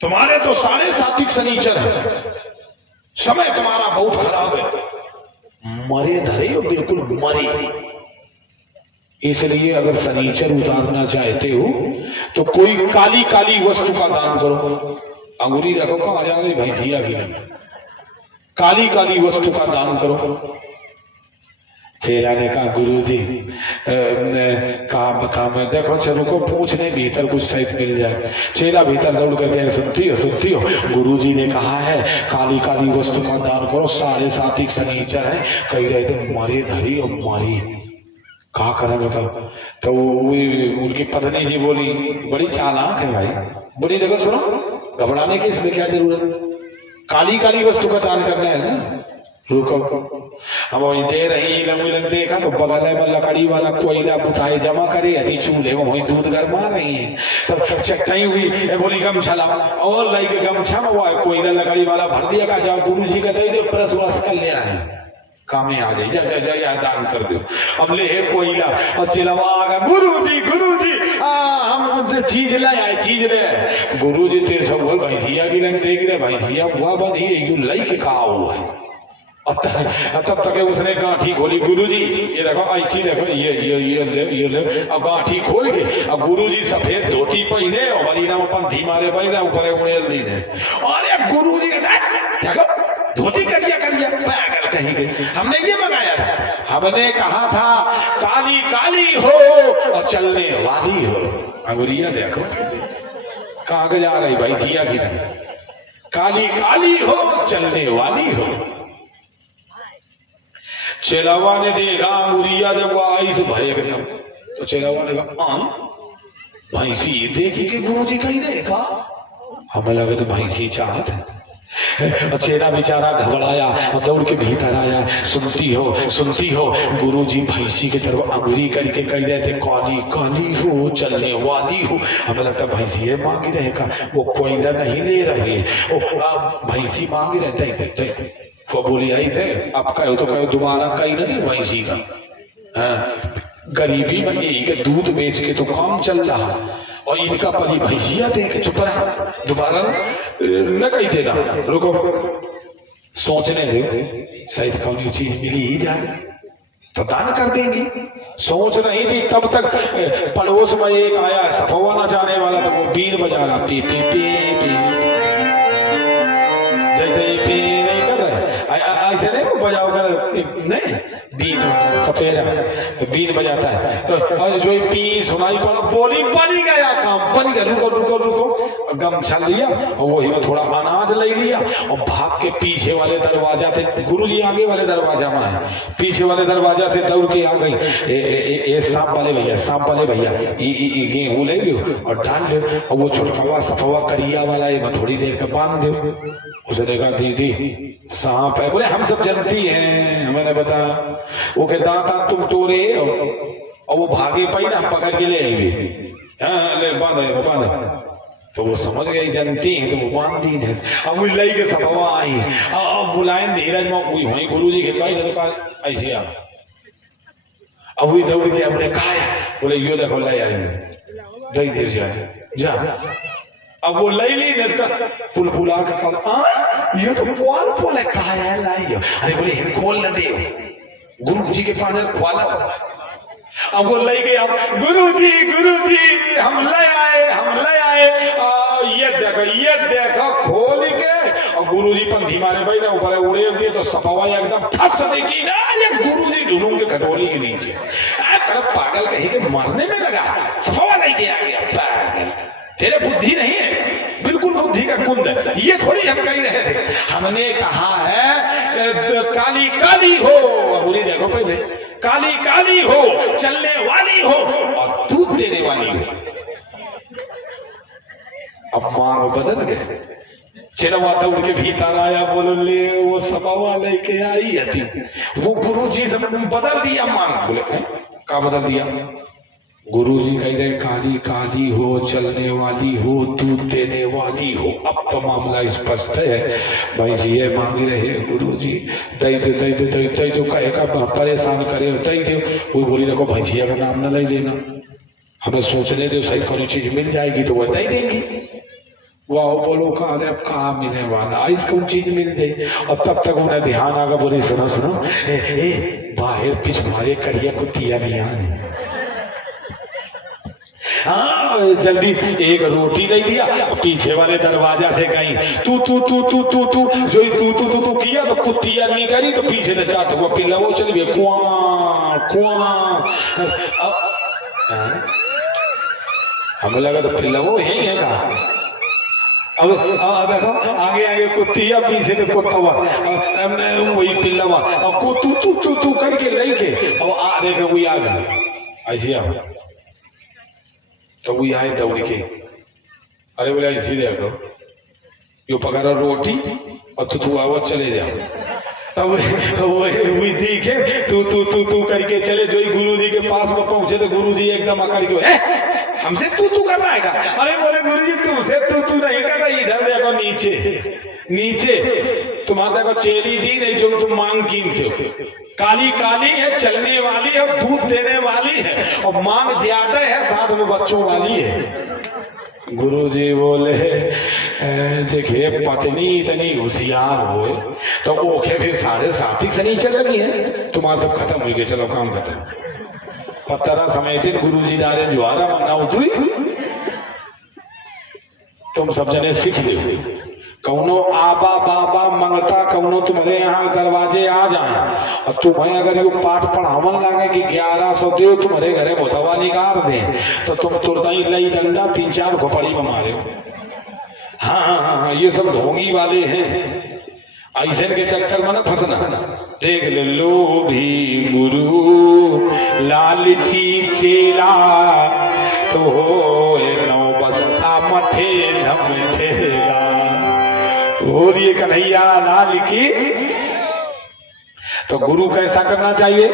तुम्हारे तो 7.5 शनीचर है, समय तुम्हारा बहुत खराब है, मरे धरे हो, बिल्कुल मरे। इसलिए अगर शनीचर उतारना चाहते हो तो कोई काली काली वस्तु का दान करो। अंगूरी देखो कहाँ जा रही भैंसिया की नहीं, काली काली वस्तु का दान करो। चेला ने कहा गुरुजी कहा बता मैं देखो चलो को पूछने भीतर कुछ शायद मिल जाए। चेला भीतर दौड़ करके सुनती हो गुरुजी ने कहा है काली काली वस्तु का दान करो, 7.5 शनिचर है, कही रहे थे मारी धरी और मारी कहा करें बताओ। तो उनकी पत्नी जी बोली बड़ी चालाक है भाई, बोली देखो सुनो घबराने की इसमें क्या जरूरत, काली काली वस्तु का दान करना है ना, रुको। अब वही दे रही लग देखा तो बगल में लकड़ी वाला कोयला बुताए जमा करे यदि चूल्हे में वही दूध गरमा रही है। तब चट्टाई हुई बोली गमछा ला और लाई के गमछा में वो कोयला लकड़ी वाला भर दिया का जाओ गुरु जी का दे दो प्रस वरस कर ले आए काम में आ जाए जा दान कर दो। अब ले कोयला और चिलवा गुरु जी हम चीज ले आए चीज ले आए। गुरु जी तेरे सब भैंसिया की रंग देख रहे भैंसिया बुआ बनी यू लई के कहा हुआ है। तब तक उसने गांठी खोली गुरुजी ये देखो ऐसी देखो ये ले अब गांठी खोल के अब गुरुजी सफेद धोती पहने और बरीना में पंथी मारे पहने ऊपर उड़ेल दी ने अरे गुरुजी देखो धोती करिया पागल कहीं गई। हमने ये मंगाया था, हमने कहा था काली काली हो और चलने वाली हो। अंगुरिया देखो कहाँ जा रही भाई जिया की काली काली हो चलने वाली हो। चेलावा ने देखा अंगुरिया जब वो आई से भय एकदम तो चेलावा ने कहा भैंसी देखी कि गुरु जी कहीं देखा, हमें लगे तो भैंसी चाहत है। चेला बेचारा घबराया और दौड़ के भीतर आया, सुनती हो गुरु जी भैंसी की तरफ अंगुरी करके कह रहे थे काली काली हो चलने वाली हो। हमें लगता भैंसी मांगी रहेगा, वो कोयला नहीं ले रहे, भैंसी मांगी रहते वो बोली आई से अब कहो तो कहो दोबारा कहीं ना दे भैंसी का। गरीबी में यही के दूध बेच के तो काम चल रहा और इनका पति भैंसिया दे के चुप रहा, दोबारा न कही देना। रुको सोचने दो शायद कौन चीज मिली ही जाए तो दान कर देंगे। सोच रही थी तब तक पड़ोस में एक आया सफवा नचाने वाला, तो वो बीन बजा रहा पी पी पी पी जैसे पी नहीं कर रहे ऐसे नहीं वो बजाओ कर नहीं बीन सफेद बीन बजाता है तो जो पी सुनाई पड़ा बोली बनी गया काम बन गया। रुको गमछा लिया और वही में थोड़ा अनाज ले लिया और भाग के पीछे वाले दरवाजा थे, गुरुजी आगे वाले दरवाजा में है, पीछे वाले दरवाजा से दौड़ के आ गई। सांप वाले भैया गेहूं ले लो और डाल दो और वो छुटकावा सफवा करिया वाला है थोड़ी देर का बांध दो। उसे देखा दीदी सांप है, बोले हम सब जनती हैं, मैंने बता वो के दांत तुम तोड़े और वो भागे पाई ना पकड़ के ले आएगी। ले बांध तो वो समझ गई जनती है तो वो बांध दी। अब वो लई के सफवा आई अब बुलाए धीरज में वही गुरु जी के भाई तो कहा ऐसे आ अब वही दौड़ के अपने कहा बोले यो देखो ले आए दई दे जाए जा। अब वो लई ली पुलपुला का कहा ये तो पोल है कहा है लाई। अरे बोले हिर खोल न दे गुरु जी के पास खोला। अब वो ले गए गुरु जी हम ले आए ये देखो खोल के और गुरु जी पंथी मारे भाई ना ऊपर उड़े दिए तो सफवा एकदम फंस देखी ना ये गुरु जी ढूंढ के खटोली के नीचे पागल कहीं के मरने में लगा सफवा नहीं किया गया पागल तेरे बुद्धि नहीं है, बिल्कुल बुद्धि का कुंद है। ये थोड़ी हम कह रहे थे, हमने कहा है काली काली हो बोली देखो पहले काली काली हो चलने वाली हो और दूध देने वाली हो। अब मां बदल गए, चिनवा दौड़ के भीतर आया बोलो ले वो सफवा लेके आई थी वो गुरु जी से बदल दिया। मां बोले क्या बदल दिया? गुरु जी कह रहे काली काली हो चलने वाली हो दूध देने वाली हो। अब तो मामला स्पष्ट है भाई जी ये मांग रहे गुरु जी दई दे तो कहेगा परेशान करे दई दो। कोई बोली देखो भैंसिया का नाम न ले लेना, हमें सोचने दो शायद कोई चीज मिल जाएगी तो वह दई देंगी। वाह बोलो कहा मिलने वाला इसको चीज मिल गई। और तब तक उन्हें ध्यान आगा बोली सुनो बाहर पिछवाड़े करिया कुतिया भी आने हाँ जल्दी एक रोटी ले दिया, पीछे वाले दरवाजा से कहीं तू तू तू तू तू तू जो तू तू तू तू किया तो कुत्तिया नहीं करी तो पीछे से चाट हुआ पिल्ला वो चल गया कुआ कुआ। हमें लगा तो पिल्ला वो यही है कहा। अब देखो आगे आगे कुत्तिया पीछे से कुत्ता वही पिल्ला अब तू तू तू तू करके लेके अब आ देखे वही आ गए ऐसी तो वही आए दौड़ के। अरे बोले ऐसी देखो यो पकड़ा रोटी और तू आवाज चले जाओ। अब वही दिखे तू तू तू तू करके चले जो गुरुजी के पास में पहुंचे तो गुरुजी एकदम अकड़ के हमसे तू तू कर रहा है का? अरे बोले गुरुजी तुमसे तू तू नहीं कर रहा, इधर देखो नीचे नीचे तुम्हारा देखो चेली दी नहीं जो तुम मांग कीनते हो, काली काली है, चलने वाली है, दूध देने वाली है और मांग ज्यादा है, साथ में बच्चों वाली है। गुरुजी बोले देखिए पत्नी इतनी होशियार हो तो ओखे फिर 7:30 शनिचर लगी है, तुम्हारा सब खत्म हो गया, चलो काम खत्म। पत्थरा समेत गुरुजी जा रहे ज्वारा मंगाओ तुई तुम सब जने सीख दे कौनो आबा बाबा मंगता कौनो तुम्हारे यहाँ दरवाजे आ जाए और तुम्हें अगर ये पाठ पढ़ावन लगे कि 1100 दे तुम्हारे घरे मोतवा निकाल दे तो तुम तुरंत ही लई डंडा 3-4 घोपड़ी में मारे। हाँ हाँ हाँ ये सब ढोंगी वाले हैं, ऐसे के चक्कर में न फंसना। देख लो भी गुरु लालची चेला तो हो 9 बस्ता मठे नम ठेला। और ये कन्हैया लाल की तो गुरु कैसा करना चाहिए?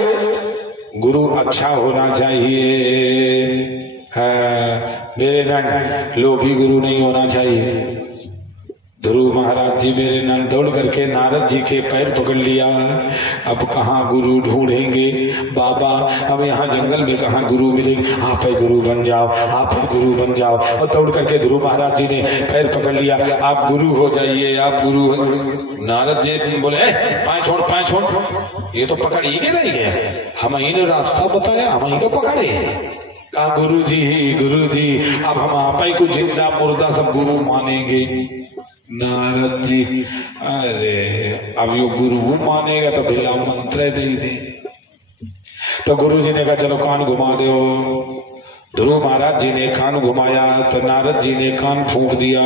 गुरु अच्छा होना चाहिए, मेरे नंद लोभी गुरु नहीं होना चाहिए। ध्रुव महाराज जी मेरे नंद दौड़ करके नारद जी के पैर पकड़ लिया। अब कहाँ गुरु ढूंढेंगे बाबा, अब यहाँ जंगल में कहाँ गुरु मिलेंगे, आप ही गुरु बन जाओ, आप ही गुरु बन जाओ। और दौड़ करके ध्रुव महाराज जी ने पैर पकड़ लिया, आप गुरु हो जाइए, आप गुरु हो। नारद जी बोले पाँव छोड़ पाँव छोड़, ये तो पकड़ ही के नहीं गया, हम ही ने रास्ता बताया, हम ही को पकड़े। कहा गुरु जी अब हम आप ही को जिंदा मुर्दा सब गुरु मानेंगे। नारद जी अरे अब यो गुरु मानेगा तो फिर मंत्र दे दे। तो गुरु जी ने कहा चलो कान घुमा दो। ध्रुव महाराज जी ने कान घुमाया तो नारद जी ने कान फूंक दिया।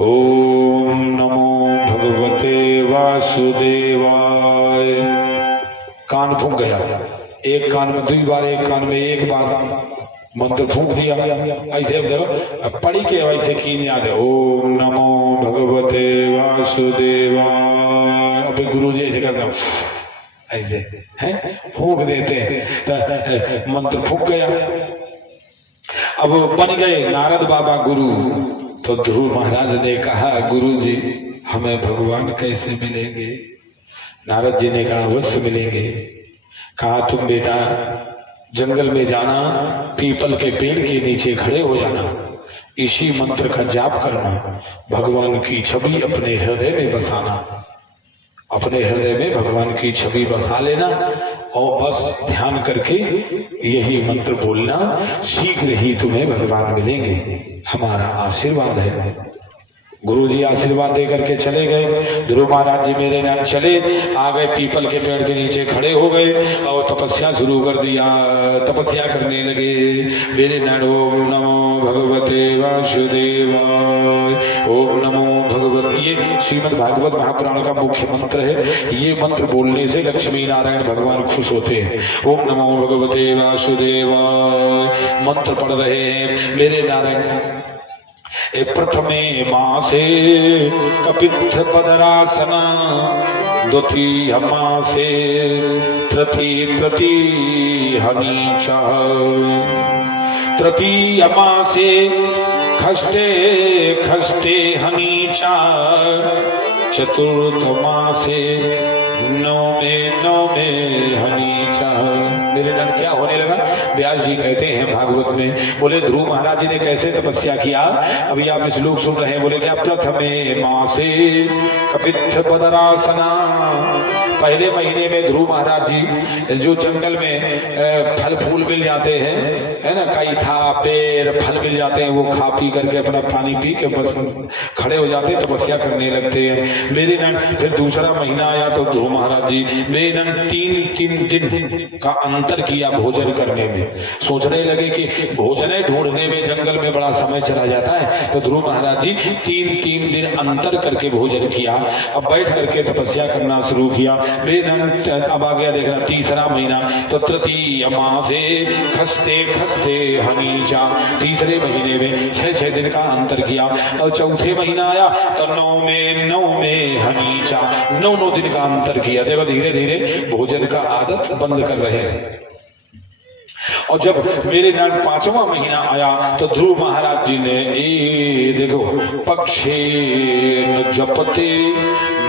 ओम नमो भगवते वासुदेवाय। कान फूंक गया, एक कान में 2 बार, एक कान में 1 बार मंत्र फूंक दिया। ऐसे देखो पढ़ी के वैसे की याद है, ओम नमो भगवते वासुदेवाय। अभी गुरु जी ऐसे करते ऐसे हैं फूंक देते हैं, मंत्र फूंक गया। अब बन गए नारद बाबा गुरु। तो ध्रुव महाराज ने कहा गुरु जी हमें भगवान कैसे मिलेंगे? नारद जी ने कहा अवश्य मिलेंगे। कहा तुम बेटा जंगल में जाना, पीपल के पेड़ के नीचे खड़े हो जाना, इसी मंत्र का जाप करना, भगवान की छवि अपने हृदय में बसाना, अपने हृदय में भगवान की छवि बसा लेना और बस ध्यान करके यही मंत्र बोलना, शीघ्र ही तुम्हें भगवान मिलेंगे। हमारा आशीर्वाद है। गुरु जी आशीर्वाद दे करके चले गए। ध्रुव महाराज जी मेरे नाम चले आ गए, पीपल के पेड़ के नीचे खड़े हो गए और तपस्या शुरू कर दिया। तपस्या करने लगे। मेरे नाम ओम नमो भगवते वासुदेवाय, ओम नमो भगवत। ये श्रीमद् भागवत महापुराण का मुख्य मंत्र है। ये मंत्र बोलने से लक्ष्मी नारायण भगवान खुश होते हैं। ओम नमो भगवते वासुदेवाय मंत्र पढ़ रहे हैं मेरे नारायण। प्रथमे मासे कपित्थ पदरासना, द्वितीय मासे तृतीय हनीचा, तृतीय मासे खष्टे खष्टे हनीचा, चतुर्थ मासे नौमे हनीचा। मेरे नन क्या होने लगा? व्यास जी कहते हैं भागवत में, बोले ध्रुव महाराज जी ने कैसे तपस्या किया, अभी आप श्लोक सुन रहे हैं। बोले क्या? प्रथमे मासे कपित्थ पदरासना, पहले महीने में ध्रुव महाराज जी जो जंगल में फल फूल मिल जाते हैं, है ना, कई था पेड़ फल मिल जाते हैं, वो खा पी करके अपना पानी पी के बस खड़े हो जाते हैं, तपस्या करने लगते हैं। मेरे नंद फिर दूसरा महीना आया तो ध्रुव महाराज जी मेरे नंद तीन दिन का अंतर किया भोजन करने में। सोचने लगे कि भोजन ढूंढने में जंगल में बड़ा समय चला जाता है, तो ध्रुव महाराज जी तीन दिन अंतर करके भोजन किया। अब बैठ करके तपस्या करना शुरू किया। अब आ गया देख रहा तीसरा महीना, तो तृतीय मासे खसते खसते हनीचा, तीसरे महीने में 6 दिन का अंतर किया। और चौथे महीना आया तो 9 में हनीचा, 9 दिन का अंतर किया। देखो धीरे धीरे भोजन का आदत बंद कर रहे हैं। और जब मेरे नाम 5वां महीना आया तो ध्रुव महाराज जी ने देखो पक्षे जपते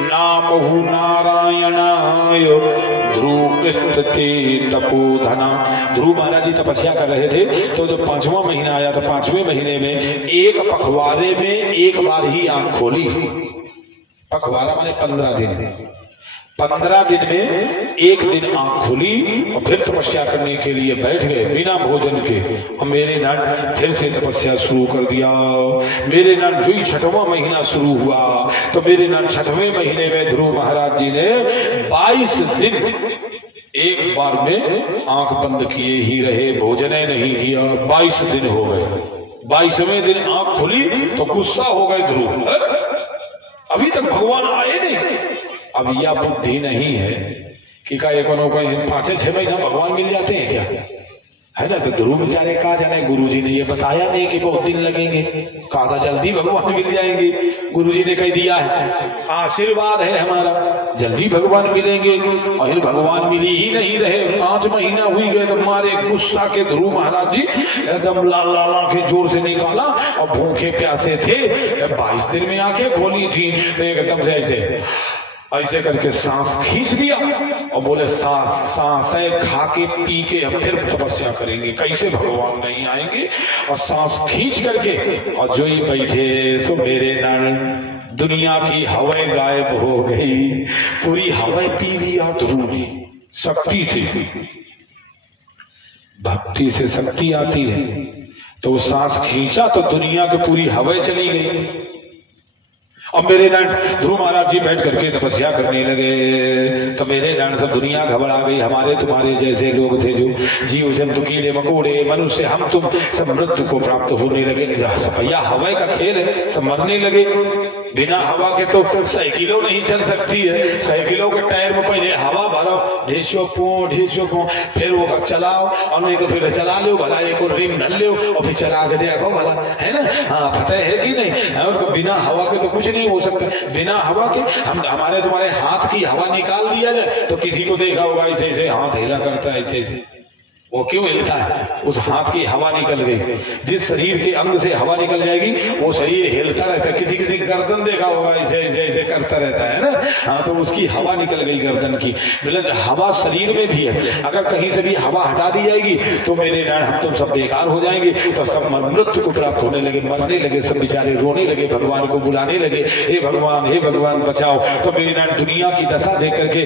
नामहु नारायणाय ध्रुव स्थिते तपोधना। ध्रुव महाराज जी तपस्या कर रहे थे, तो जब 5वां महीना आया तो 5वें महीने में एक पखवाड़े में एक बार ही आंख खोली। पखवाड़ा माने 15 दिन, 15 दिन में एक दिन आंख खुली और फिर तपस्या करने के लिए बैठ गए बिना भोजन के। और मेरे नान फिर से तपस्या शुरू कर दिया। मेरे नान जो ही 6वां महीना शुरू हुआ तो मेरे नान 6वें महीने में ध्रुव महाराज जी ने 22 दिन एक बार में आंख बंद किए ही रहे, भोजन नहीं किया। 22 दिन हो गए। 22वें दिन आंख खुली तो गुस्सा हो गए ध्रुव, अभी तक भगवान आए नहीं। अब यह बुद्धि नहीं है कि का एक 5-6 महीना भगवान मिल जाते हैं क्या, है ना। तो ध्रुव बेचारे कहा जाने, गुरुजी ने ये बताया नहीं कि बहुत दिन लगेंगे, कहा था जल्दी भगवान मिल जाएंगे। गुरुजी ने कह दिया है, आशीर्वाद है हमारा, जल्दी भगवान मिलेंगे। और भगवान मिली ही नहीं रहे। 5 महीना हुई गए तो मारे गुस्सा के ध्रुव महाराज जी एकदम लाला के जोर से निकाला और भूखे प्यासे थे। 22 दिन में आंखें खोली थी तो एकदम से ऐसे करके सांस खींच लिया और बोले सांस खा के पी के अब फिर तपस्या करेंगे, कैसे भगवान नहीं आएंगे। और सांस खींच करके और जो ही बैठे सो मेरे नारायण दुनिया की हवाएं गायब हो गई, पूरी हवाएं पी लिया ध्रुव ने। शक्ति से, भक्ति से शक्ति आती है। तो वो सांस खींचा तो दुनिया की पूरी हवाएं चली गई। और मेरे नारायण ध्रुव महाराज जी बैठ करके तपस्या करने लगे तो मेरे नारायण सब दुनिया घबरा गई। हमारे तुम्हारे जैसे लोग थे जो जीव जंतु कीड़े मकोड़े मनुष्य हम तुम सब मृत्यु को प्राप्त होने लगे। भैया हवा का खेल है, सब मरने लगे। बिना हवा के तो साइकिलों नहीं चल सकती है। साइकिलों के टायर में पहले हवा भरो, ढेसो पो, फिर वो चलाओ और नहीं तो फिर चला लो भला, एक और रिम ढल लो और फिर चला के देखो भला, है ना। हाँ पता है कि नहीं, और बिना हवा के तो कुछ नहीं हो सकता। बिना हवा के हमारे तुम्हारे हाथ की हवा निकाल दिया जाए तो किसी को देखा होगा ऐसे ऐसे हाथ हिला करता है, ऐसे वो क्यों हिलता है, उस हाथ की हवा निकल गई। जिस शरीर के अंग से हवा निकल जाएगी वो शरीर हिलता रहता है। किसी किसी गर्दन देखा होगा ऐसे ऐसे करता रहता है ना। हाँ तो उसकी हवा निकल गई गर्दन की। मतलब हवा शरीर में भी है, अगर कहीं से भी हवा हटा दी जाएगी तो मेरे नारायण हम तुम सब बेकार हो जाएंगे। तो सब मृत्यु को प्राप्त होने लगे, मरने लगे, सब बेचारे रोने लगे, भगवान को बुलाने लगे, हे भगवान बचाओ। तो मेरे नारायण दुनिया की दशा देख करके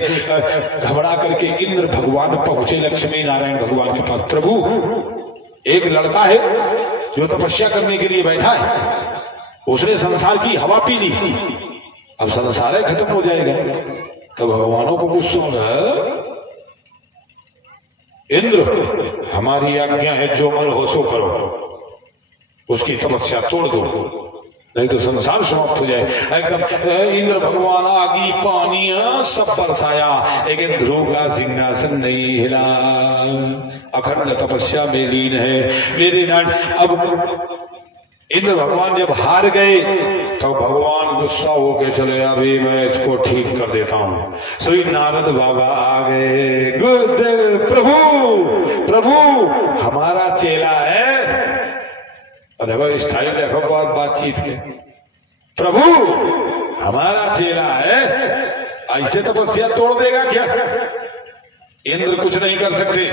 घबरा करके इंद्र भगवान पहुंचे लक्ष्मी नारायण भगवान के पास। प्रभु एक लड़का है जो तपस्या करने के लिए बैठा है, उसने संसार की हवा पी ली, अब संसार ही खत्म हो जाएगा। तो भगवानों को गुस्सा है, इंद्र हमारी आज्ञा है जो मन हो सो करो, उसकी तपस्या तोड़ दो नहीं तो संसार समाप्त हो जाए। एकदम इंद्र भगवान आगी पानी सब बरसाया, लेकिन ध्रुव का सिंहासन नहीं हिला, अखंड तपस्या में लीन है। मेरे नारायण अब इंद्र भगवान जब हार गए तो भगवान गुस्सा होके चले, अभी मैं इसको ठीक कर देता हूं। श्री नारद बाबा आ गए, गुरुदेव प्रभु हमारा चेला है। देखो स्टाइल देखो बहुत बातचीत के, प्रभु हमारा चेला है, ऐसे तपस्या तोड़ देगा क्या? इंद्र कुछ नहीं कर सकते,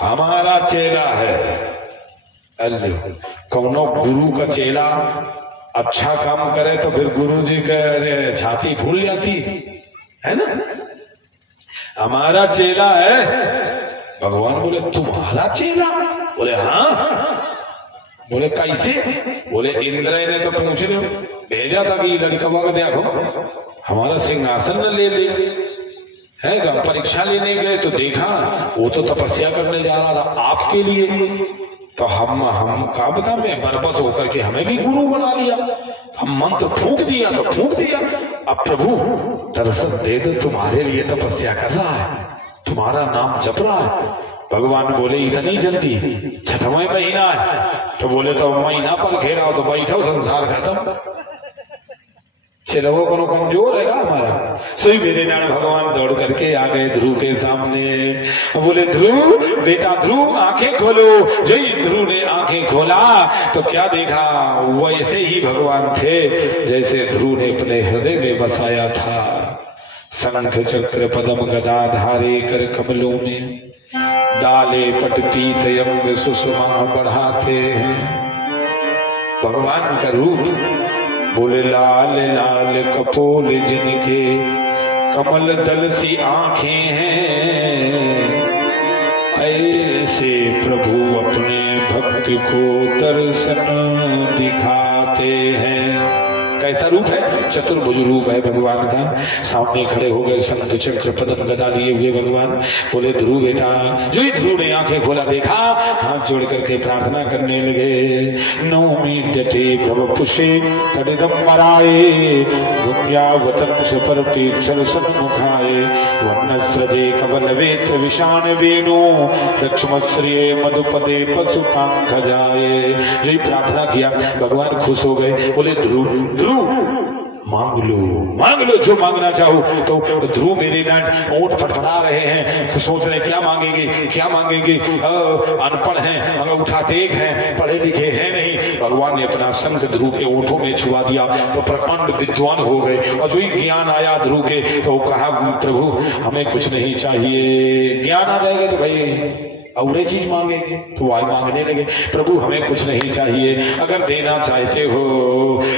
हमारा चेला है। अल्ले कौनो गुरु का चेला अच्छा काम करे तो फिर गुरु जी का छाती फूल जाती है ना। हमारा चेला है। भगवान बोले तुम्हारा चेला? बोले हाँ। बोले कैसे? बोले इंद्र ने तो पूछ रहे भेजा था कि लड़का को देखो हमारा सिंहासन न ले ले है। परीक्षा लेने गए तो देखा वो तो तपस्या करने जा रहा था आपके लिए, तो हम का बता में बरबस होकर के हमें भी गुरु बना लिया। हम मंत्र फूंक दिया तो फूंक दिया। अब प्रभु दर्शन दे दो, तुम्हारे लिए तपस्या कर रहा है, तुम्हारा नाम जप रहा है। भगवान बोले इतनी जल्दी? 6वां महीना है। तो बोले तो महीना पर घेरा हो तो बैठो संसार खत्म। चलो को कमजोर है हमारा। सोई मेरे नाम भगवान दौड़ करके आ गए ध्रुव के सामने। बोले ध्रुव बेटा ध्रुव आंखें खोलो। जो ध्रुव ने आंखें खोला तो क्या देखा? वैसे ही भगवान थे जैसे ध्रुव ने अपने हृदय में बसाया था। शंख चक्र पद्म गदा धारे कर कमलों में डाले पट पीत अंग सुषमा बढ़ाते हैं। भगवान का रूप बोले लाल लाल कपोल जिनके कमल दल सी आंखें हैं, ऐसे प्रभु अपने भक्त को दर्शन दिखाते हैं। कैसा रूप है? चतुर्भुज रूप है भगवान का। सामने खड़े हो गए शंख चक्र पद्म गदा लिए हुए भगवान। बोले ध्रुव बेटा। जो ही ध्रुव ने आंखें खोला देखा, हाथ जोड़ करके प्रार्थना करने लगे। नौमी डटे भव पुषे तडिदम मराए गुंजावतंस पर तीक्षण सन्मुखाए वनस्रजे कवल वेत्र विषाण वेणु लक्ष्मश्रिये मधुपदे पशुपांग खजाए। जो ही प्रार्थना किया भगवान खुश हो गए। बोले ध्रुव मांग लो जो मांगना चाहो। तो ध्रुव मेरे नाथ ओंठ फड़फड़ा रहे हैं, सोच रहे क्या मांगेंगे। अनपढ़ हैं, अंगूठा टेक हैं, पढ़े लिखे हैं नहीं। भगवान ने अपना शंख ध्रुव के ओंठों में छुआ दिया तो प्रकांड विद्वान हो गए। और जो ही ज्ञान आया ध्रुव के तो कहा प्रभु हमें कुछ नहीं चाहिए। ज्ञान आ जाएगा तो भाई और चीज मांगेंगे तो वह मांगने लगे। प्रभु हमें कुछ नहीं चाहिए, अगर देना चाहते हो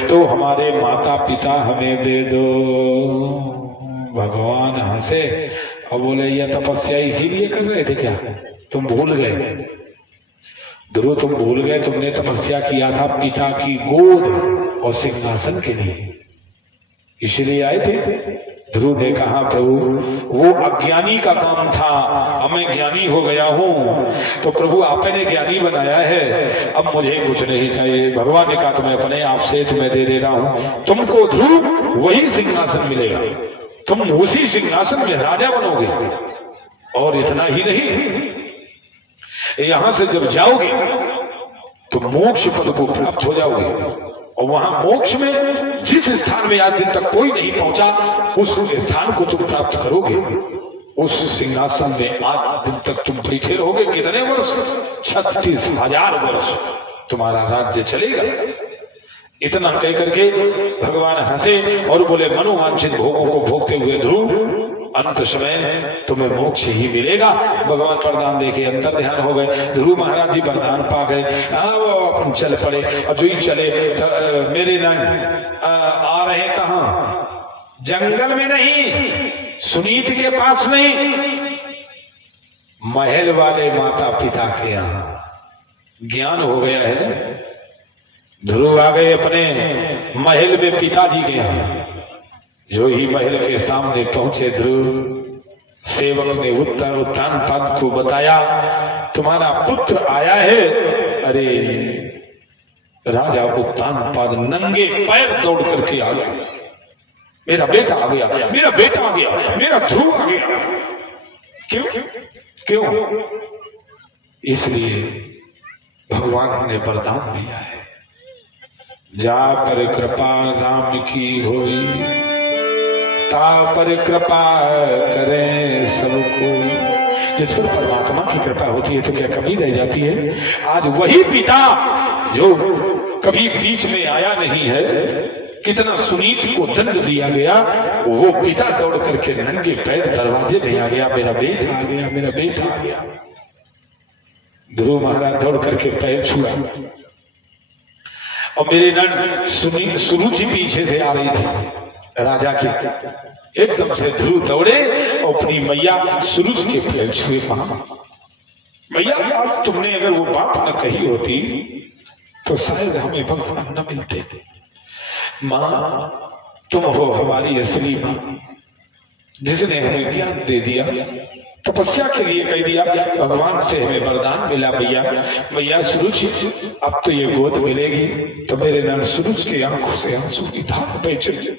तो हमारे माता पिता हमें दे दो। भगवान हंसे और बोले यह तपस्या इसीलिए कर रहे थे क्या? तुम भूल गए ध्रुव, तुम भूल गए तुमने तपस्या किया था पिता की गोद और सिंहासन के लिए, इसलिए आए थे। ध्रुव ने कहा प्रभु वो अज्ञानी का काम था, अब मैं ज्ञानी हो गया हूँ, तो प्रभु आपने ज्ञानी बनाया है, अब मुझे कुछ नहीं चाहिए। भगवान ने कहा तो मैं अपने आप से तुम्हें दे दे रहा हूँ, तुमको ध्रुव वही सिंहासन मिलेगा, तुम उसी सिंहासन में राजा बनोगे। और इतना ही नहीं, यहां से जब जाओगे तो मोक्ष पद को प्राप्त हो जाओगे। और वहां मोक्ष में जिस स्थान में आज दिन तक कोई नहीं पहुंचा उस स्थान को तुम प्राप्त करोगे। उस सिंहासन में आज दिन तक तुम बैठे रहोगे। कितने वर्ष? 36,000 वर्ष तुम्हारा राज्य चलेगा। इतना कह करके भगवान हंसे और बोले मनोवांछित भोगों को भोगते हुए ध्रुव अंत समय तुम्हें मोक्ष ही मिलेगा। भगवान वरदान देके अंतर ध्यान हो गए। ध्रुव महाराज जी वरदान पा गए। वो अपन चल पड़े और जो ही चले तो मेरे नंद आ रहे कहां? जंगल में नहीं, सुनीत के पास नहीं, महल वाले माता पिता के यहां। ज्ञान हो गया है ना। ध्रुव आ गए अपने महल में पिताजी के यहां। जो ही महल के सामने पहुंचे ध्रुव, सेवक ने उत्तान पद को बताया तुम्हारा पुत्र आया है। अरे राजा उत्तान पद नंगे पैर दौड़ करके आ गया, मेरा बेटा आ गया, मेरा बेटा आ गया, मेरा ध्रुव आ गया। क्यों? इसलिए भगवान ने वरदान दिया है, जा पर कृपा राम की होई ता पर कृपा करें सब कोई। जिस पर परमात्मा की कृपा होती है तो क्या कमी रह जाती है? आज वही पिता जो कभी बीच में आया नहीं है, कितना सुनीत को दंड दिया गया, वो पिता दौड़ करके नंगे पैर दरवाजे में आ गया, मेरा बेटा आ गया, मेरा बेटा आ गया। ध्रुव महाराज दौड़ करके पैर छुआ और मेरे नंद सुरुचि पीछे से आ रही थी। राजा के एकदम से ध्रुव दौड़े और अपनी मैया सूरज के पैर छुए। मैया आज तुमने अगर वो बात न कही होती तो शायद हमें भगवान न मिलते। माँ तुम हो हमारी असली माँ, जिसने हमें ज्ञान दे दिया, तपस्या के लिए कह दिया, भगवान से हमें वरदान मिला। मैया मैया सूरज अब तो ये गोद मिलेगी। तो मेरे नाम सूरज की आंखों से आंसू की धार बह चली,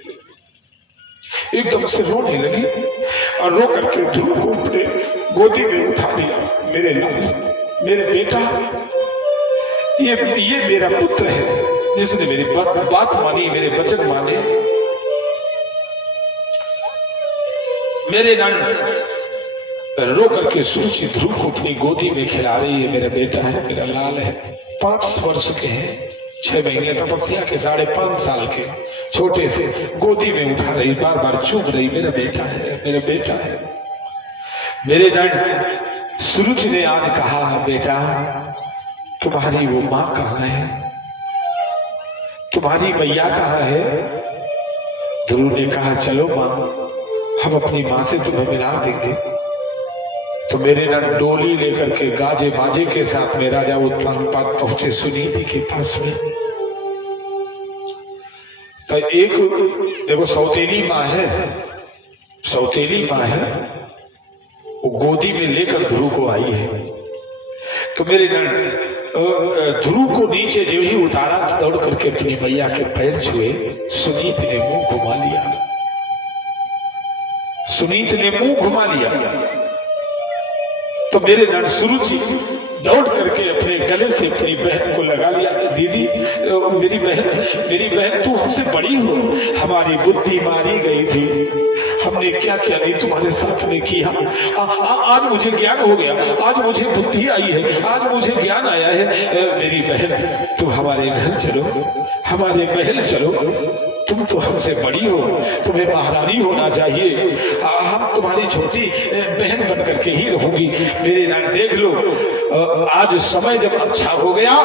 एकदम से रोने लगी और रो करके ध्रुव को अपने गोदी में उठा लिया। मेरे लाल, मेरे बेटा, ये मेरा पुत्र है जिसने मेरी बात मानी, मेरे वचन माने। मेरे नाम रो करके सूची ध्रुव को अपनी गोदी में खिला रही है। मेरा बेटा है, मेरा लाल है, 5 वर्ष के हैं, 6 महीने तपस्या के, 5.5 साल के, छोटे से गोदी में उठा रही, बार बार चूम रही, मेरा बेटा है, मेरा बेटा है। मेरे डैड सूरज ने आज कहा, बेटा तुम्हारी वो माँ कहाँ है, तुम्हारी मैया कहाँ है। ध्रुव ने कहा चलो माँ, हम अपनी माँ से तुम्हें मिला देंगे। तो मेरे नाम डोली लेकर के गाजे बाजे के साथ में राजा उत्तानपाद पहुंचे सुनीति के पास में। तो एक देखो सौतेली माँ है, सौतेली माँ है, वो गोदी में लेकर ध्रुव को आई है। तो मेरे ध्रुव को नीचे जो ही उतारा, दौड़ करके अपनी मैया के पैर छुए। सुनीत ने मुंह घुमा लिया, सुनीत ने मुंह घुमा लिया। तो मेरे नट सुरुचि दौड़ करके अपने गले से अपनी बहन को लगा लिया। दीदी मेरी बहन तू हमसे बड़ी हो, हमारी बुद्धि मारी गई थी, हमने क्या क्या नहीं तुम्हारे साथ में किया। आज मुझे ज्ञान हो गया, आज मुझे बुद्धि आई है, आज मुझे ज्ञान आया है। मेरी बहन तुम हमारे घर चलो, हमारे महल चलो, तुम तो हमसे बड़ी हो, तुम्हें महारानी होना चाहिए, हम तुम्हारी छोटी बहन बन करके ही रहूंगी। मेरे नाम देख लो, आज समय जब अच्छा हो गया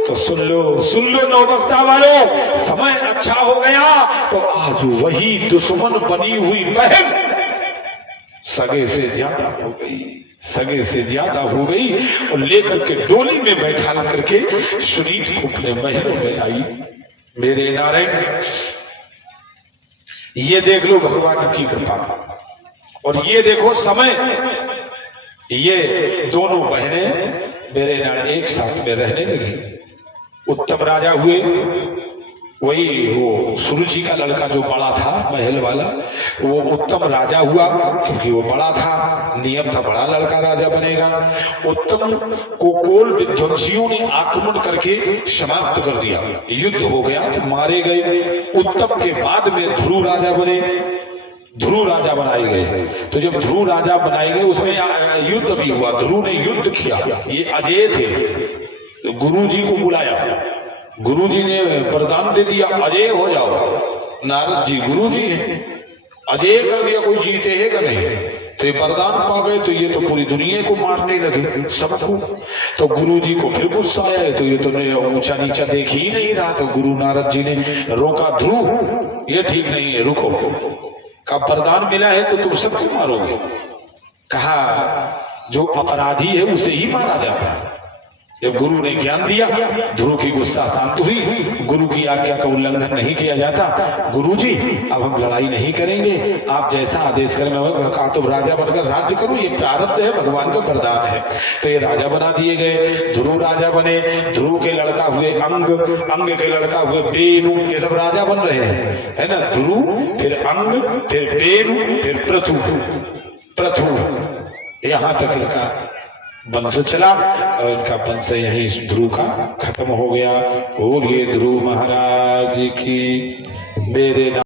तो सुन लो नौबस्ता वालों, समय अच्छा हो गया तो आज वही दुश्मन बनी हुई बहन सगे से ज्यादा हो गई, सगे से ज्यादा हो गई, और लेकर के डोली में बैठा करके सुनीत को अपने महलों में आई। मेरे नारायण ये देख लो भगवान की कृपा, और ये देखो समय, ये दोनों बहनें मेरे नाम एक साथ में रहने लगी। उत्तम राजा हुए, वही वो सुरुचि का लड़का जो बड़ा था महल वाला, वो उत्तम राजा हुआ क्योंकि वो बड़ा था, नियम था बड़ा लड़का राजा बनेगा। उत्तम को कोल विध्वंसियों ने आक्रमण करके समाप्त कर दिया, युद्ध हो गया तो मारे गए। उत्तम के बाद में ध्रुव राजा बने, ध्रुव राजा बनाए गए। तो जब ध्रुव राजा बनाए गए उसमें युद्ध भी हुआ, ध्रुव ने युद्ध किया। ये अजय थे, तो गुरु जी को बुलाया, गुरु जी ने वरदान दे दिया अजय हो जाओ। नारद जी गुरु जी हैं, अजय कर दिया, कोई जीते है का नहीं। तो ये वरदान पा गए तो ये तो पूरी दुनिया को मारने लगे सबको। तो गुरु जी को फिर गुस्सा आया, तो ये तो ऊंचा नीचा देख ही नहीं रहा। तो गुरु नारद जी ने रोका, ध्रुव ये ठीक नहीं है, रुको, का वरदान मिला है तो तुम सबको मारोगे। कहा जो अपराधी है उसे ही मारा जाता है। जब गुरु ने ज्ञान दिया, ध्रुव की गुस्सा शांत हुई, गुरु की आज्ञा का उल्लंघन नहीं किया जाता। गुरु जी अब हम लड़ाई नहीं करेंगे, आप जैसा आदेश करें। मैं कहा तो राजा बनकर राज्य करूं, ये प्रारब्ध है, भगवान का वरदान है। तो ये राजा बना दिए गए, ध्रुव राजा बने। ध्रुव के लड़का हुए अंग, अंग के लड़का हुए बेनु, ये सब राजा बन रहे हैं, है ना। ध्रुव, फिर अंग, फिर बेनु, फिर प्रथु, यहां तक इनका वंश चला, और इनका वंश यही ध्रुव का खत्म हो गया। बोलिए ध्रुव महाराज की। मेरे